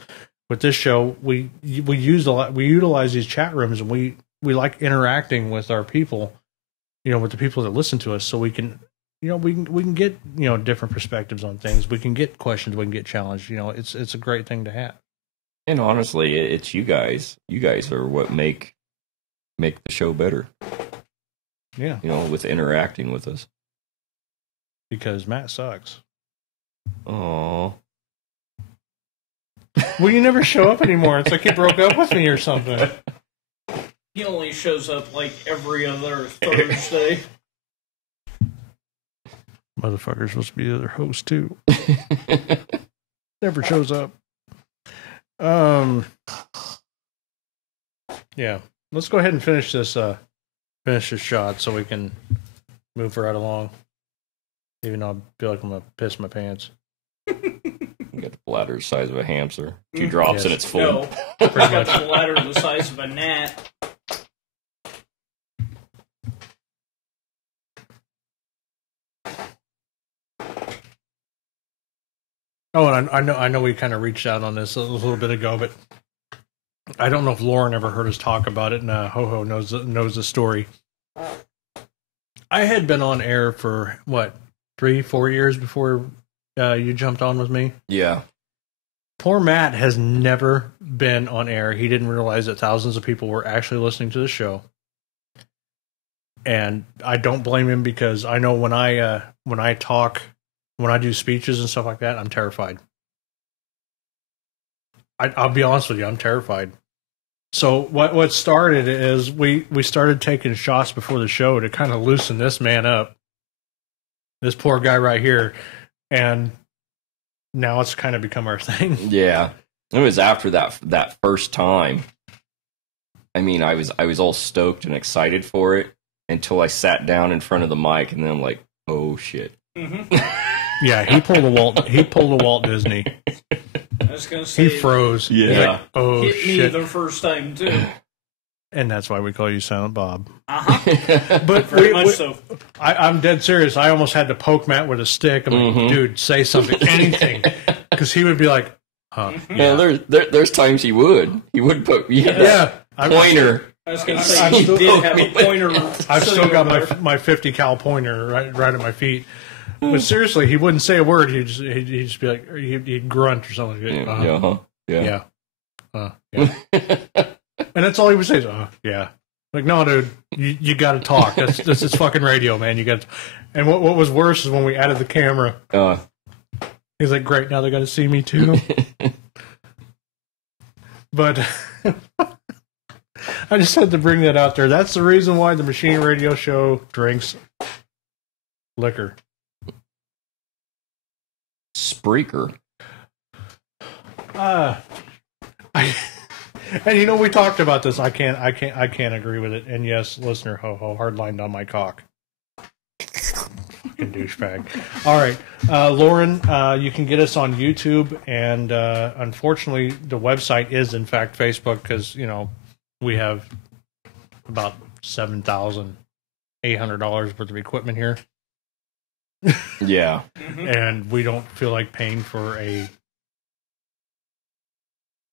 with this show, we utilize these chat rooms, and we like interacting with our people, with the people that listen to us, so we can get different perspectives on things. We can get questions. We can get challenged. It's a great thing to have. And honestly, it's you guys. You guys are what make the show better. Yeah. With interacting with us. Because Matt sucks. Oh. Well, you never show up anymore. It's like you broke up with me or something. He only shows up like every other Thursday. Motherfucker's supposed to be the other host too. Never shows up. Yeah. Let's go ahead and finish this shot so we can move right along. Even though I feel like I'm gonna piss my pants. You got the bladder the size of a hamster. 2 drops and it's full. No, I got the bladder the size of a gnat. Oh, and I know we kind of reached out on this a little bit ago, but I don't know if Lauren ever heard us talk about it, and Ho-Ho knows the story. I had been on air for, 3-4 years before you jumped on with me? Yeah. Poor Matt has never been on air. He didn't realize that thousands of people were actually listening to the show. And I don't blame him, because I know when I talk, when I do speeches and stuff like that, I'm terrified. I'll be honest with you, I'm terrified. So what started is we started taking shots before the show to kind of loosen this man up. This poor guy right here. And now it's kind of become our thing. Yeah. It was after that first time. I mean, I was all stoked and excited for it until I sat down in front of the mic, and then I'm like, oh shit. Mm-hmm. Yeah, he pulled a Walt Disney. I was gonna say, he froze. Yeah. Like, oh hit shit. me the first time too. And that's why we call you Silent Bob. Uh-huh. But very much so. I'm dead serious. I almost had to poke Matt with a stick. I'm like, dude, say something, anything, because he would be like, "Huh." Yeah, there's times he would put pointer. I was going to say he did have a pointer. I've still got my 50 cal pointer right at my feet. But seriously, he wouldn't say a word. He'd just be like, he'd grunt or something. Yeah. And that's all he would say is, yeah. Like, no, dude, you got to talk. This is fucking radio, man. You got to. And what was worse is when we added the camera. He's like, great, now they got to see me too. But I just had to bring that out there. That's the reason why the Machine Radio Show drinks liquor. Spreaker. And you know, we talked about this. I can't agree with it. And yes, listener, ho hardlined on my cock. Fucking douchebag. All right, Lauren, you can get us on YouTube, and unfortunately, the website is in fact Facebook because we have about $7,800 worth of equipment here. Yeah, and we don't feel like paying for a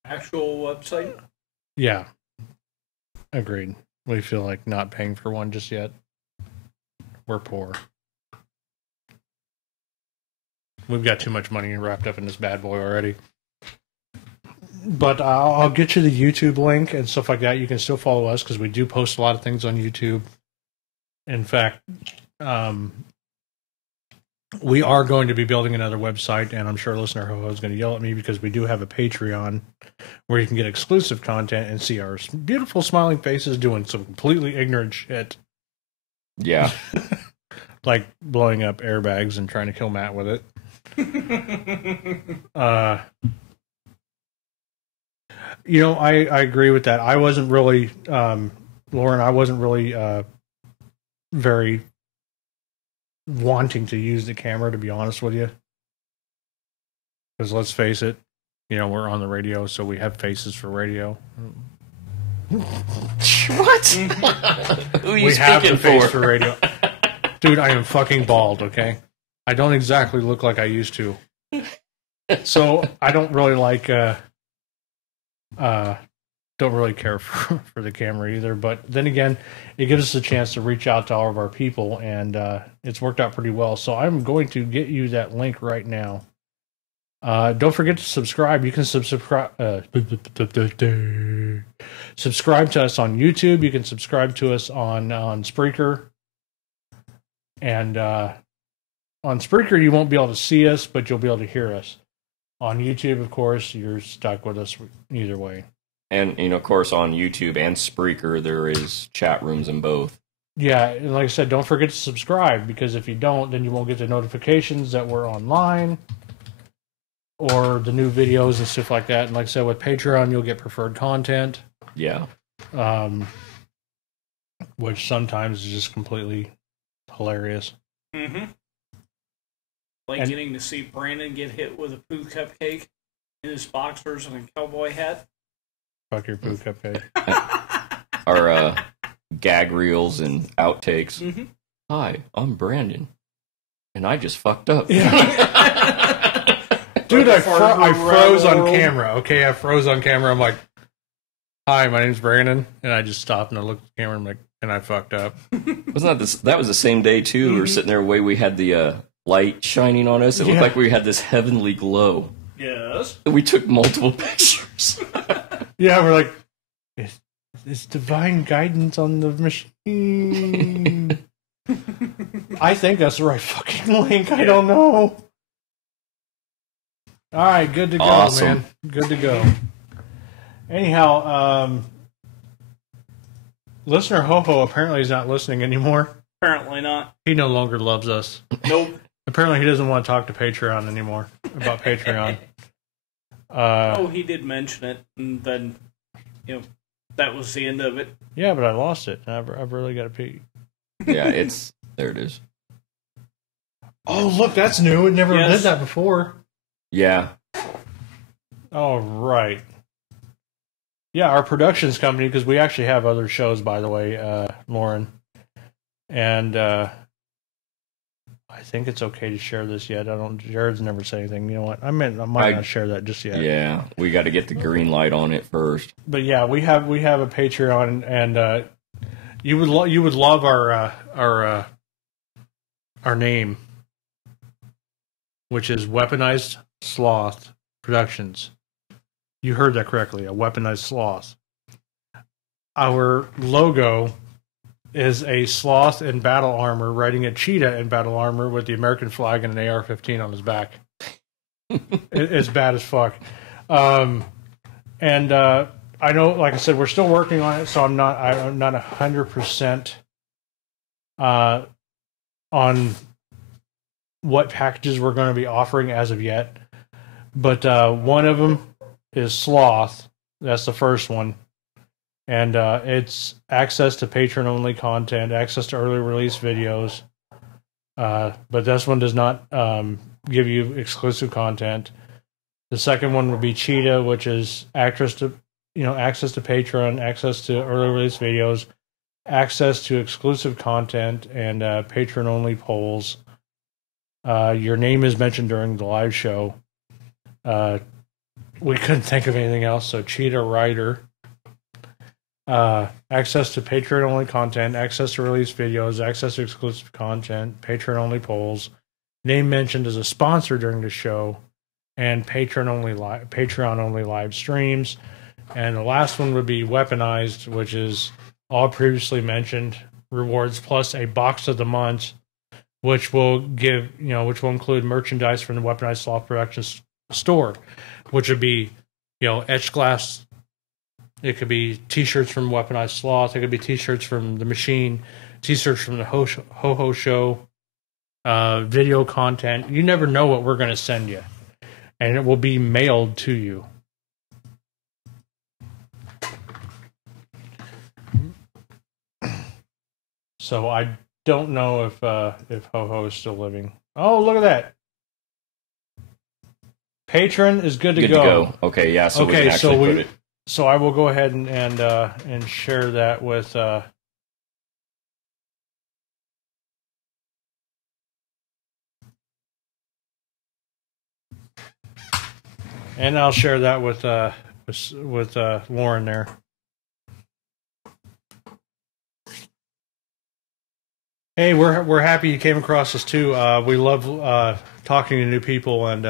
actual website. Yeah, agreed. We feel like not paying for one just yet. We're poor. We've got too much money wrapped up in this bad boy already. But I'll get you the YouTube link and stuff like that. You can still follow us because we do post a lot of things on YouTube. In fact, we are going to be building another website, and I'm sure listener Ho-Ho is going to yell at me because we do have a Patreon where you can get exclusive content and see our beautiful smiling faces doing some completely ignorant shit. Yeah. Like blowing up airbags and trying to kill Matt with it. I agree with that. I wasn't really, Lauren, I wasn't really very wanting to use the camera, to be honest with you. Because let's face it, we're on the radio, so we have faces for radio. What? Who are you we have the speaking face for radio. Dude, I am fucking bald, okay? I don't exactly look like I used to. So I don't really like don't really care for the camera either. But then again, it gives us a chance to reach out to all of our people, and it's worked out pretty well. So I'm going to get you that link right now. Don't forget to subscribe. You can subscribe to us on YouTube. You can subscribe to us on Spreaker. And on Spreaker, you won't be able to see us, but you'll be able to hear us. On YouTube, of course, you're stuck with us either way. And, of course, on YouTube and Spreaker, there is chat rooms in both. Yeah, and like I said, don't forget to subscribe, because if you don't, then you won't get the notifications that we're online or the new videos and stuff like that. And like I said, with Patreon, you'll get preferred content. Yeah. Which sometimes is just completely hilarious. Mm-hmm. Like getting to see Brandon get hit with a poo cupcake in his boxers and a cowboy hat. Fuck your poo cupcake. Our gag reels and outtakes. Mm-hmm. Hi, I'm Brandon, and I just fucked up. Yeah. Dude, I froze on camera. Okay, I froze on camera. I'm like, hi, my name's Brandon, and I just stopped and I looked at the camera and I'm like, and I fucked up. Wasn't that was the same day too? Mm-hmm. We were sitting there, way we had the light shining on us. It looked like we had this heavenly glow. Yes. We took multiple pictures. Yeah, we're like, it's divine guidance on the machine. I think that's the right fucking link. I don't know. All right, good to go, awesome. Man. Good to go. Anyhow, listener Ho-Ho apparently is not listening anymore. Apparently not. He no longer loves us. Nope. Apparently he doesn't want to talk to Patreon anymore about Patreon. He did mention it, and then, that was the end of it. Yeah, but I lost it. I've really got to pee. Yeah, there it is. Oh, look, that's new. It never did that before. Yeah. Oh, right. Yeah, our productions company, because we actually have other shows, by the way, Lauren. And I think it's okay to share this yet. Jared's never said anything. You know what? I might not share that just yet. Yeah, we got to get the green light on it first. But yeah, we have a Patreon, and you would love our name, which is Weaponized Sloth Productions. You heard that correctly, a Weaponized Sloth. Our logo is a sloth in battle armor riding a cheetah in battle armor with the American flag and an AR-15 on his back. It's bad as fuck. And I know, like I said, we're still working on it, so I'm not 100% on what packages we're going to be offering as of yet. But one of them is Sloth. That's the first one. And it's access to patron-only content, access to early release videos. But this one does not give you exclusive content. The second one would be Cheetah, which is access to Patreon, access to early release videos, access to exclusive content, and patron-only polls. Your name is mentioned during the live show. We couldn't think of anything else, so Cheetah Rider. Access to Patreon-only content, access to release videos, access to exclusive content, Patreon-only polls, name mentioned as a sponsor during the show, and Patreon-only live streams. And the last one would be Weaponized, which is all previously mentioned rewards plus a box of the month, which will include merchandise from the Weaponized Sloth Productions store, which would be, etched glass. It could be T-shirts from Weaponized Sloth. It could be T-shirts from The Machine, T-shirts from the Ho-Ho Show, video content. You never know what we're going to send you, and it will be mailed to you. So I don't know if Ho-Ho is still living. Oh, look at that. Patron is good to go. Okay, yeah, so we can actually put it. So I will go ahead and share that with and I'll share that with Lauren there. Hey, we're happy you came across us too. We love talking to new people and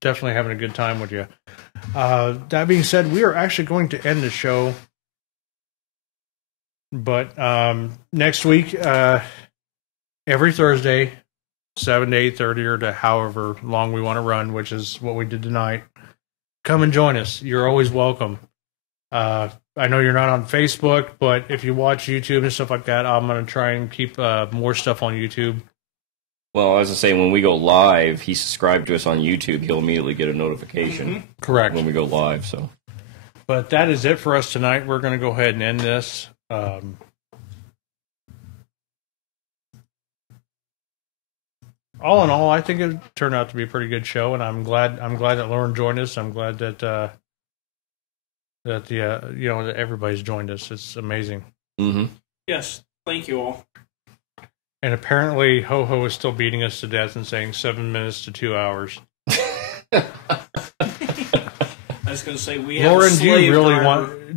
definitely having a good time with you. That being said, we are actually going to end the show, but next week, every Thursday, 7 to 8:30, or to however long we want to run, which is what we did tonight. Come and join us. You're always welcome. I know you're not on Facebook, but if you watch YouTube and stuff like that, I'm going to try and keep more stuff on YouTube. Well, as I say, when we go live, he subscribed to us on YouTube. He'll immediately get a notification. Mm-hmm. Correct. When we go live. So, but that is it for us tonight. We're going to go ahead and end this. All in all, I think it turned out to be a pretty good show, and I'm glad that Lauren joined us. I'm glad that that everybody's joined us. It's amazing. Mm-hmm. Yes, thank you all. And apparently, Ho-Ho is still beating us to death and saying 7 minutes to 2 hours. I was going to say we Lauren, have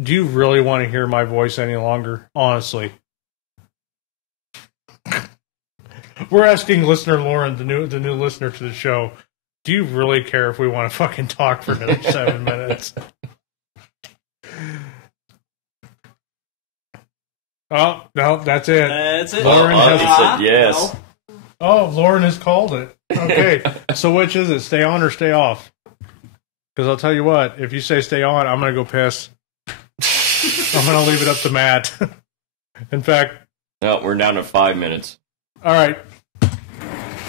do you really want to hear my voice any longer? Honestly, we're asking listener Lauren, the new listener to the show. Do you really care if we want to fucking talk for another 7 minutes? Oh, no, that's it. That's it. Lauren has said yes. No. Oh, Lauren has called it. Okay, so which is it? Stay on or stay off? Because I'll tell you what, if you say stay on, I'm going to go piss. I'm going to leave it up to Matt. In fact... No, we're down to 5 minutes. All right.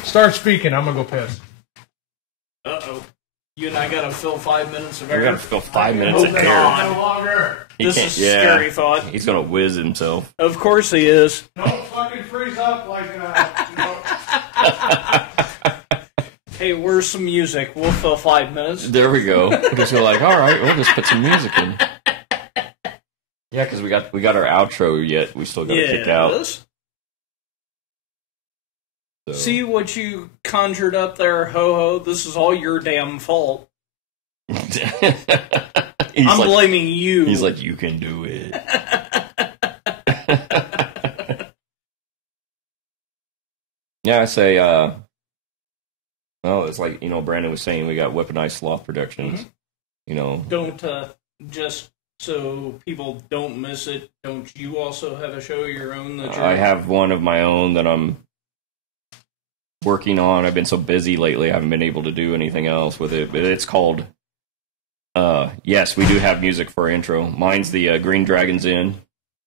Start speaking. I'm going to go piss. Uh-oh. You and I got to fill 5 minutes of air. We're going to fill 5 minutes of air. No longer. This is a scary thought. He's going to whiz himself. Of course he is. Don't fucking freeze up like Hey, where's some music? We'll fill 5 minutes. There we go. We're just like, all right, we'll just put some music in. Yeah, because we got our outro yet. We still got to kick out. So. See what you conjured up there, Ho-Ho? This is all your damn fault. I'm blaming you. He's like, you can do it. Yeah, I say, it's like, Brandon was saying, we got Weaponized Sloth Productions. Mm-hmm. Don't, just so people don't miss it, don't you also have a show of your own? That I have one of my own that I'm working on. I've been so busy lately, I haven't been able to do anything else with it, but it's called... yes, we do have music for our intro. Mine's the Green Dragon's Inn.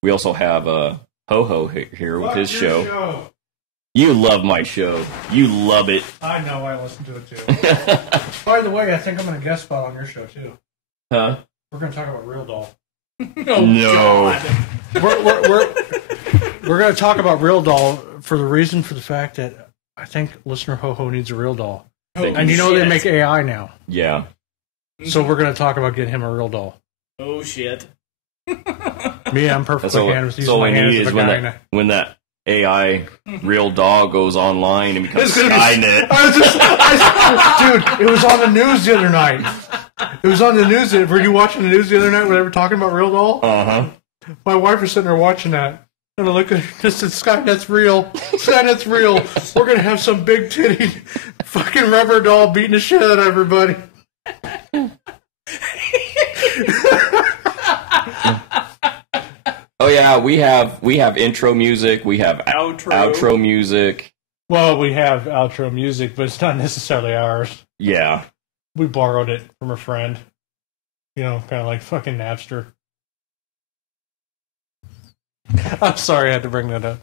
We also have Ho-Ho here with his show. You love my show. You love it. I know, I listen to it too. By the way, I think I'm going to guest spot on your show too. Huh? We're going to talk about Real Doll. No. We're going to talk about Real Doll for the fact that I think listener Ho Ho needs a Real Doll. And you know they make AI now. Yeah. So we're going to talk about getting him a Real Doll. Oh, shit. Me, I'm perfectly fine with using my hands as a guy. When that AI Real Doll goes online and becomes Skynet. Dude, it was on the news the other night. It was on the news. Were you watching the news the other night when they were talking about Real Doll? Uh-huh. My wife was sitting there watching that. And I look at it, this is Skynet's real. Skynet's real. We're going to have some big titty fucking rubber doll beating the shit out of everybody. Oh yeah, we have intro music, we have outro music. Well, we have outro music, but it's not necessarily ours. Yeah. We borrowed it from a friend. You know, kind of like fucking Napster. I'm sorry I had to bring that up.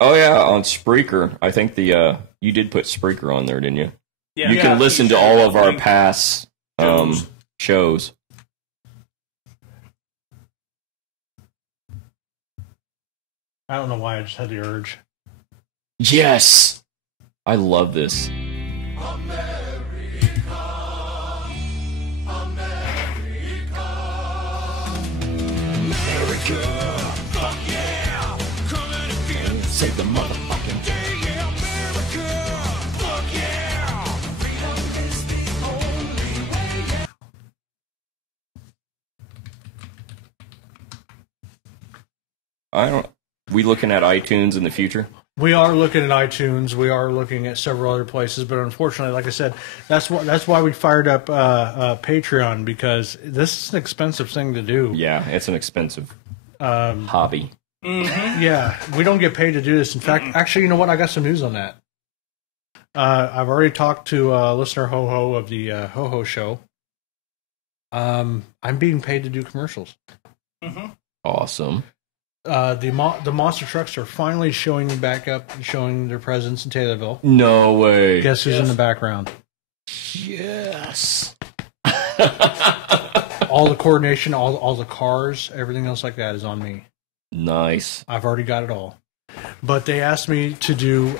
Oh yeah, on Spreaker. I think you did put Spreaker on there, didn't you? Yeah. You can listen to all of our past shows. I don't know why, I just had the urge. Yes! I love this. America, fuck yeah, coming again, save the motherfucking day, yeah, America, fuck yeah, freedom is the only way, yeah. We looking at iTunes in the future? We are looking at iTunes. We are looking at several other places, but unfortunately, like I said, that's why we fired up Patreon, because this is an expensive thing to do. Yeah, it's an expensive hobby. Mm-hmm. Yeah, we don't get paid to do this. In fact, actually, you know what? I got some news on that. I've already talked to listener Ho Ho of the Ho Ho Show. I'm being paid to do commercials. Mm-hmm. Awesome. The monster trucks are finally showing back up and showing their presence in Taylorville. No way. Guess who's in the background? Yes. All the coordination, all the cars, everything else like that is on me. Nice. I've already got it all. But they asked me to do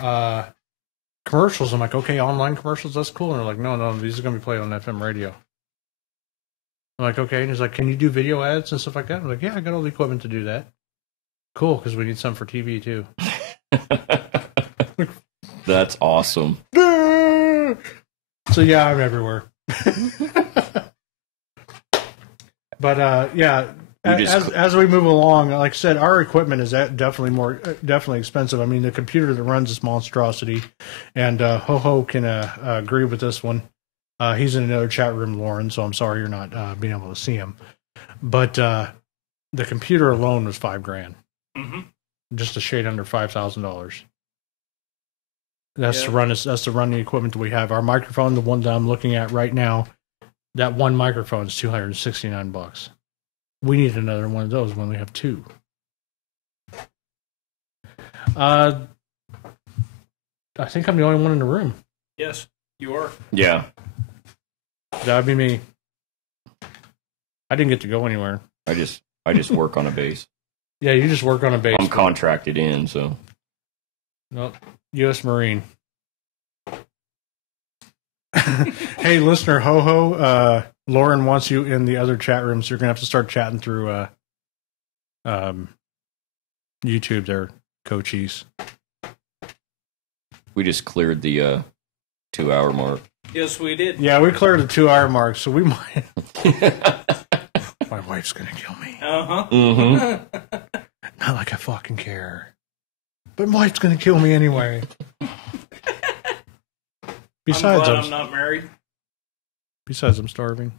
commercials. I'm like, okay, online commercials, that's cool. And they're like, no, these are going to be played on FM radio. I'm like, okay. And he's like, can you do video ads and stuff like that? I'm like, yeah, I got all the equipment to do that. Cool, because we need some for TV too. That's awesome. So yeah, I'm everywhere. But yeah, as we move along, like I said, our equipment is definitely expensive. I mean, the computer that runs this monstrosity, and Ho Ho can agree with this one. He's in another chat room, Lauren. So I'm sorry you're not being able to see him. But the computer alone was $5,000. Mm-hmm. Just a shade under $5,000. That's to run the equipment that we have. Our microphone, the one that I'm looking at right now, that one microphone is $269. We need another one of those when we have two. I think I'm the only one in the room. Yes, you are. Yeah. That'd be me. I didn't get to go anywhere. I just work on a base. Yeah, you just work on a base. I'm contracted in, so. Nope. U.S. Marine. Hey, listener Ho Ho, Lauren wants you in the other chat room, so you're going to have to start chatting through YouTube there, Coaches. We just cleared the 2-hour mark. Yes, we did. Yeah, we cleared the 2-hour mark, so we might. My wife's going to kill me. Uh-huh. Mm-hmm. Not like I fucking care. But my wife's going to kill me anyway. Besides, I'm not married. Besides, I'm starving.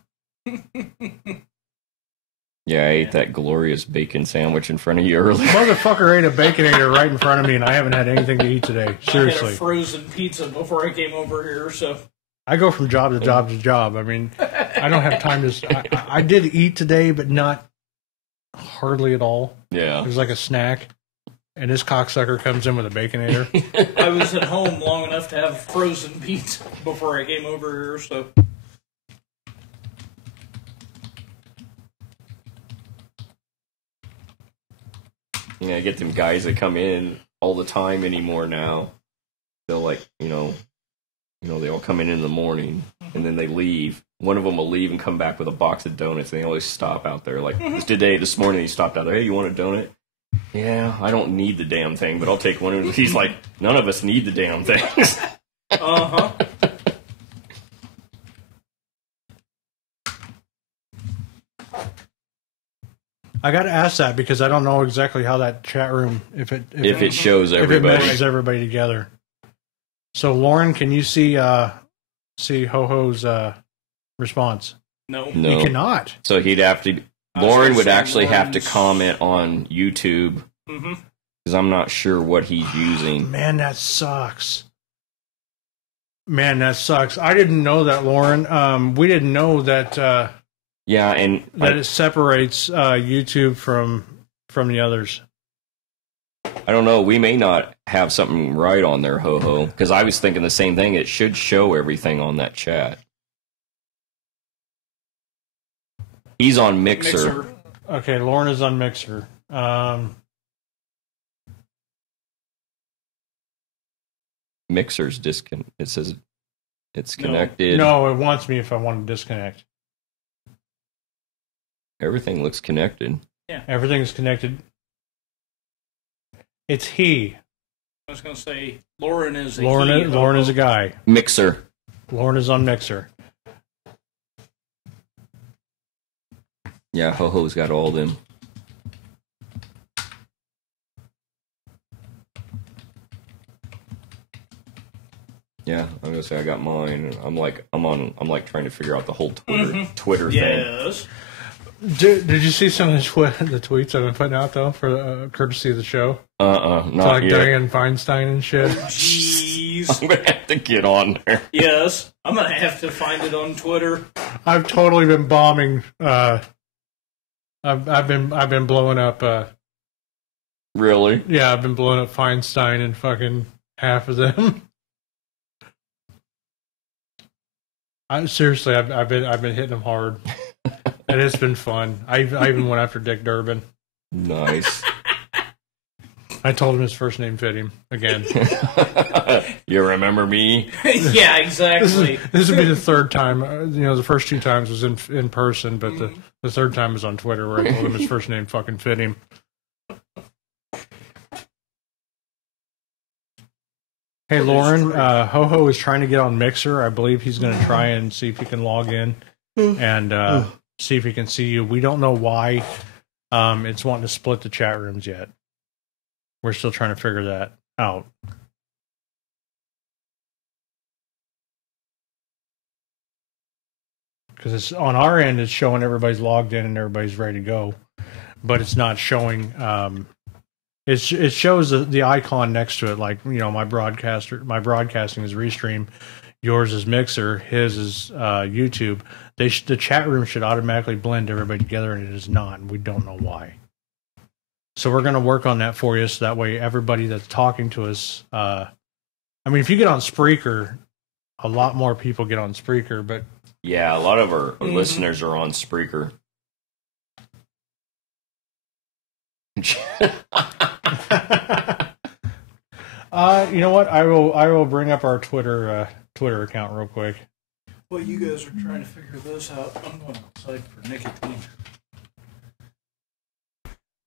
Yeah, I ate that glorious bacon sandwich in front of you earlier. Motherfucker ate a Baconator right in front of me, and I haven't had anything to eat today. Seriously. I had a frozen pizza before I came over here, so. I go from job to job to job. I mean, I don't have time to. I did eat today, but not hardly at all. Yeah. It was like a snack. and this cocksucker comes in with a Baconator. I was at home long enough to have frozen pizza before I came over here, so. Yeah, I get them guys that come in all the time anymore now. They'll they all come in the morning and then they leave. One of them will leave and come back with a box of donuts. And they always stop out there. Like this morning, he stopped out there. Hey, you want a donut? Yeah, I don't need the damn thing, but I'll take one. He's like, none of us need the damn things. Uh-huh. I got to ask that because I don't know exactly how that chat room, if it shows everybody. If it meshes everybody together. So, Lauren, can you see Ho-Ho's response? No. You cannot. So he'd have to. Lauren would actually have to comment on YouTube because I'm not sure what he's using. Man, that sucks. I didn't know that, Lauren. We didn't know that. Yeah, and that it separates YouTube from the others. I don't know. We may not have something right on there, Ho-Ho, because I was thinking the same thing. It should show everything on that chat. He's on Mixer. Okay, Lauren is on Mixer. Mixer's disconnect. It says it's connected. No, it wants me if I want to disconnect. Everything looks connected. Yeah. Everything is connected. It's he. I was going to say, Lauren is a Lauren is a guy. Mixer. Lauren is on Mixer. Yeah, Ho-Ho's got all them. Yeah, I'm gonna say I got mine. And I'm like trying to figure out the whole Twitter thing. Yes. Did you see some of the tweets I've been putting out though for courtesy of the show? Not like yet. Diane Feinstein and shit. Jeez. I'm gonna have to get on there. Yes, I'm gonna have to find it on Twitter. I've totally been bombing. I've been blowing up. Really? Yeah, I've been blowing up Feinstein and fucking half of them. Seriously, I've been hitting them hard, and it's been fun. I even went after Dick Durbin. Nice. I told him his first name fit him again. You remember me? Yeah, exactly. This would be the third time. The first two times was in person, but the third time was on Twitter where I told him his first name fucking fit him. Hey, Lauren, Ho-Ho is trying to get on Mixer. I believe he's going to try and see if he can log in and see if he can see you. We don't know why it's wanting to split the chat rooms yet. We're still trying to figure that out. Because it's on our end, it's showing everybody's logged in and everybody's ready to go, but it's not showing. It shows the icon next to it, like my broadcasting is Restream, yours is Mixer, his is YouTube. The chat room should automatically blend everybody together, and it is not, and we don't know why. So we're going to work on that for you, so that way everybody that's talking to us, if you get on Spreaker, a lot more people get on Spreaker, but yeah, a lot of our listeners are on Spreaker. You know what? I will bring up our Twitter account real quick. Well, you guys are trying to figure this out. I'm going outside for nicotine.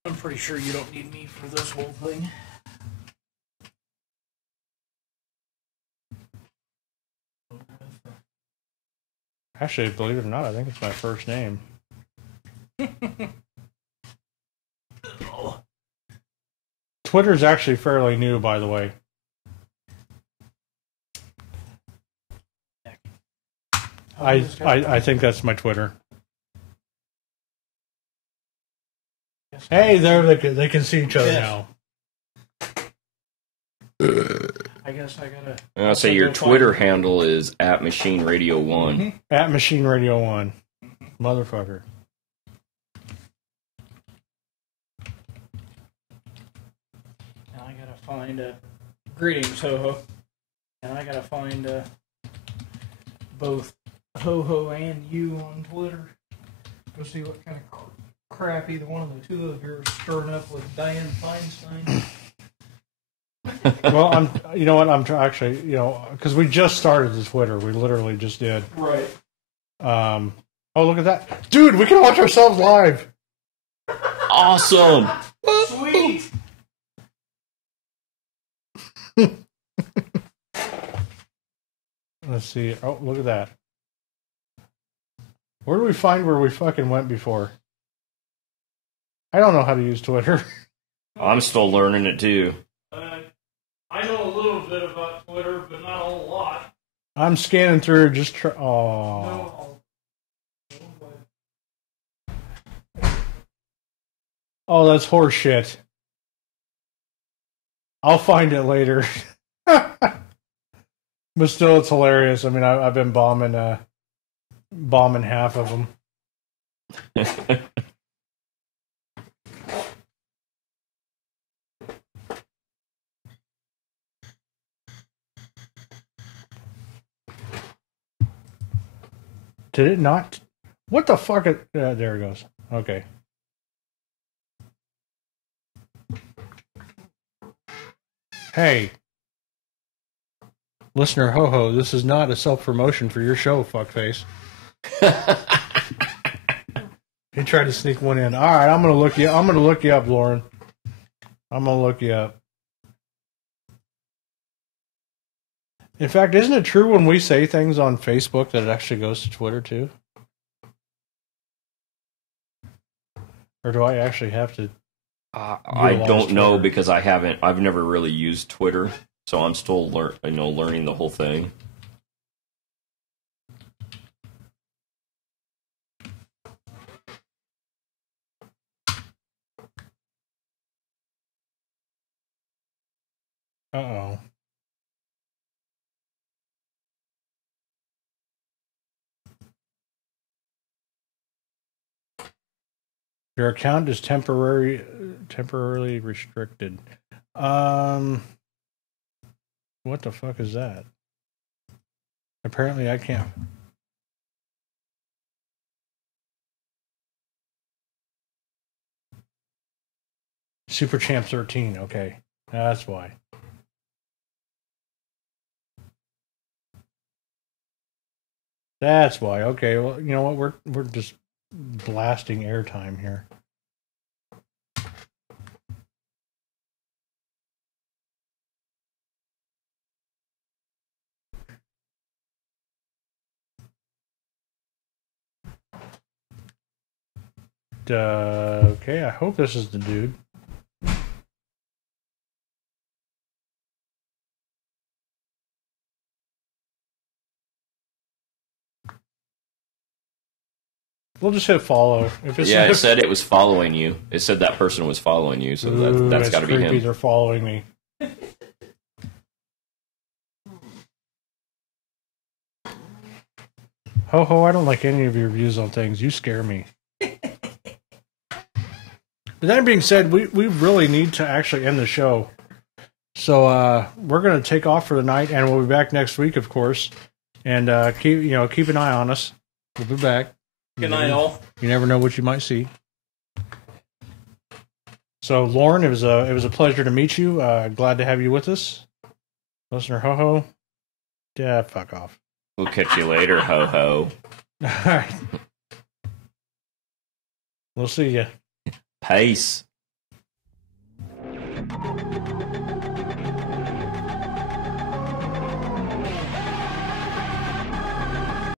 I'm pretty sure you don't need me for this whole thing. Actually, believe it or not, I think it's my first name. Twitter's actually fairly new, by the way. I think that's my Twitter. Hey, there they can see each other now. I guess I gotta. I'll say your Twitter handle is @MachineRadio1. @MachineRadio1, motherfucker. And I gotta find greetings, Ho-Ho. And I gotta find both Ho-Ho and you on Twitter. Go see what kind of crap either one of the two of you are stirring up with Diane Feinstein. Well, you know what? Actually, because we just started the Twitter. We literally just did. Right. Oh, look at that. Dude, we can watch ourselves live. Awesome. Sweet. Let's see. Oh, look at that. Where do we find where we fucking went before? I don't know how to use Twitter. I'm still learning it too. I know a little bit about Twitter, but not a whole lot. I'm scanning through just oh. Oh, that's horse shit. I'll find it later. But still, it's hilarious. I mean, I've been bombing half of them. Did it not? What the fuck? There it goes. Okay. Hey. Listener Ho-Ho, this is not a self-promotion for your show, fuckface. He tried to sneak one in. All right, I'm gonna look you up, Lauren. I'm gonna look you up. In fact, isn't it true when we say things on Facebook that it actually goes to Twitter too? Or do I actually have to? I don't know because I've never really used Twitter, so I'm still learning the whole thing. Uh-oh. Your account is temporarily restricted. What the fuck is that? Apparently I can't. Super Champ 13, okay. That's why. That's why. Okay, well, you know what? We're just blasting airtime here. Okay, I hope this is the dude. We'll just hit follow. If it's it said it was following you. It said that person was following you, so that's got to be him. They're following me. Ho, I don't like any of your views on things. You scare me. But that being said, we really need to actually end the show. So we're going to take off for the night, and we'll be back next week, of course. And keep an eye on us. We'll be back. Good night, all. You never know what you might see. So, Lauren, it was a pleasure to meet you. Glad to have you with us. Listener Ho-Ho, yeah, fuck off. We'll catch you later, Ho-Ho. All right. We'll see you. Peace.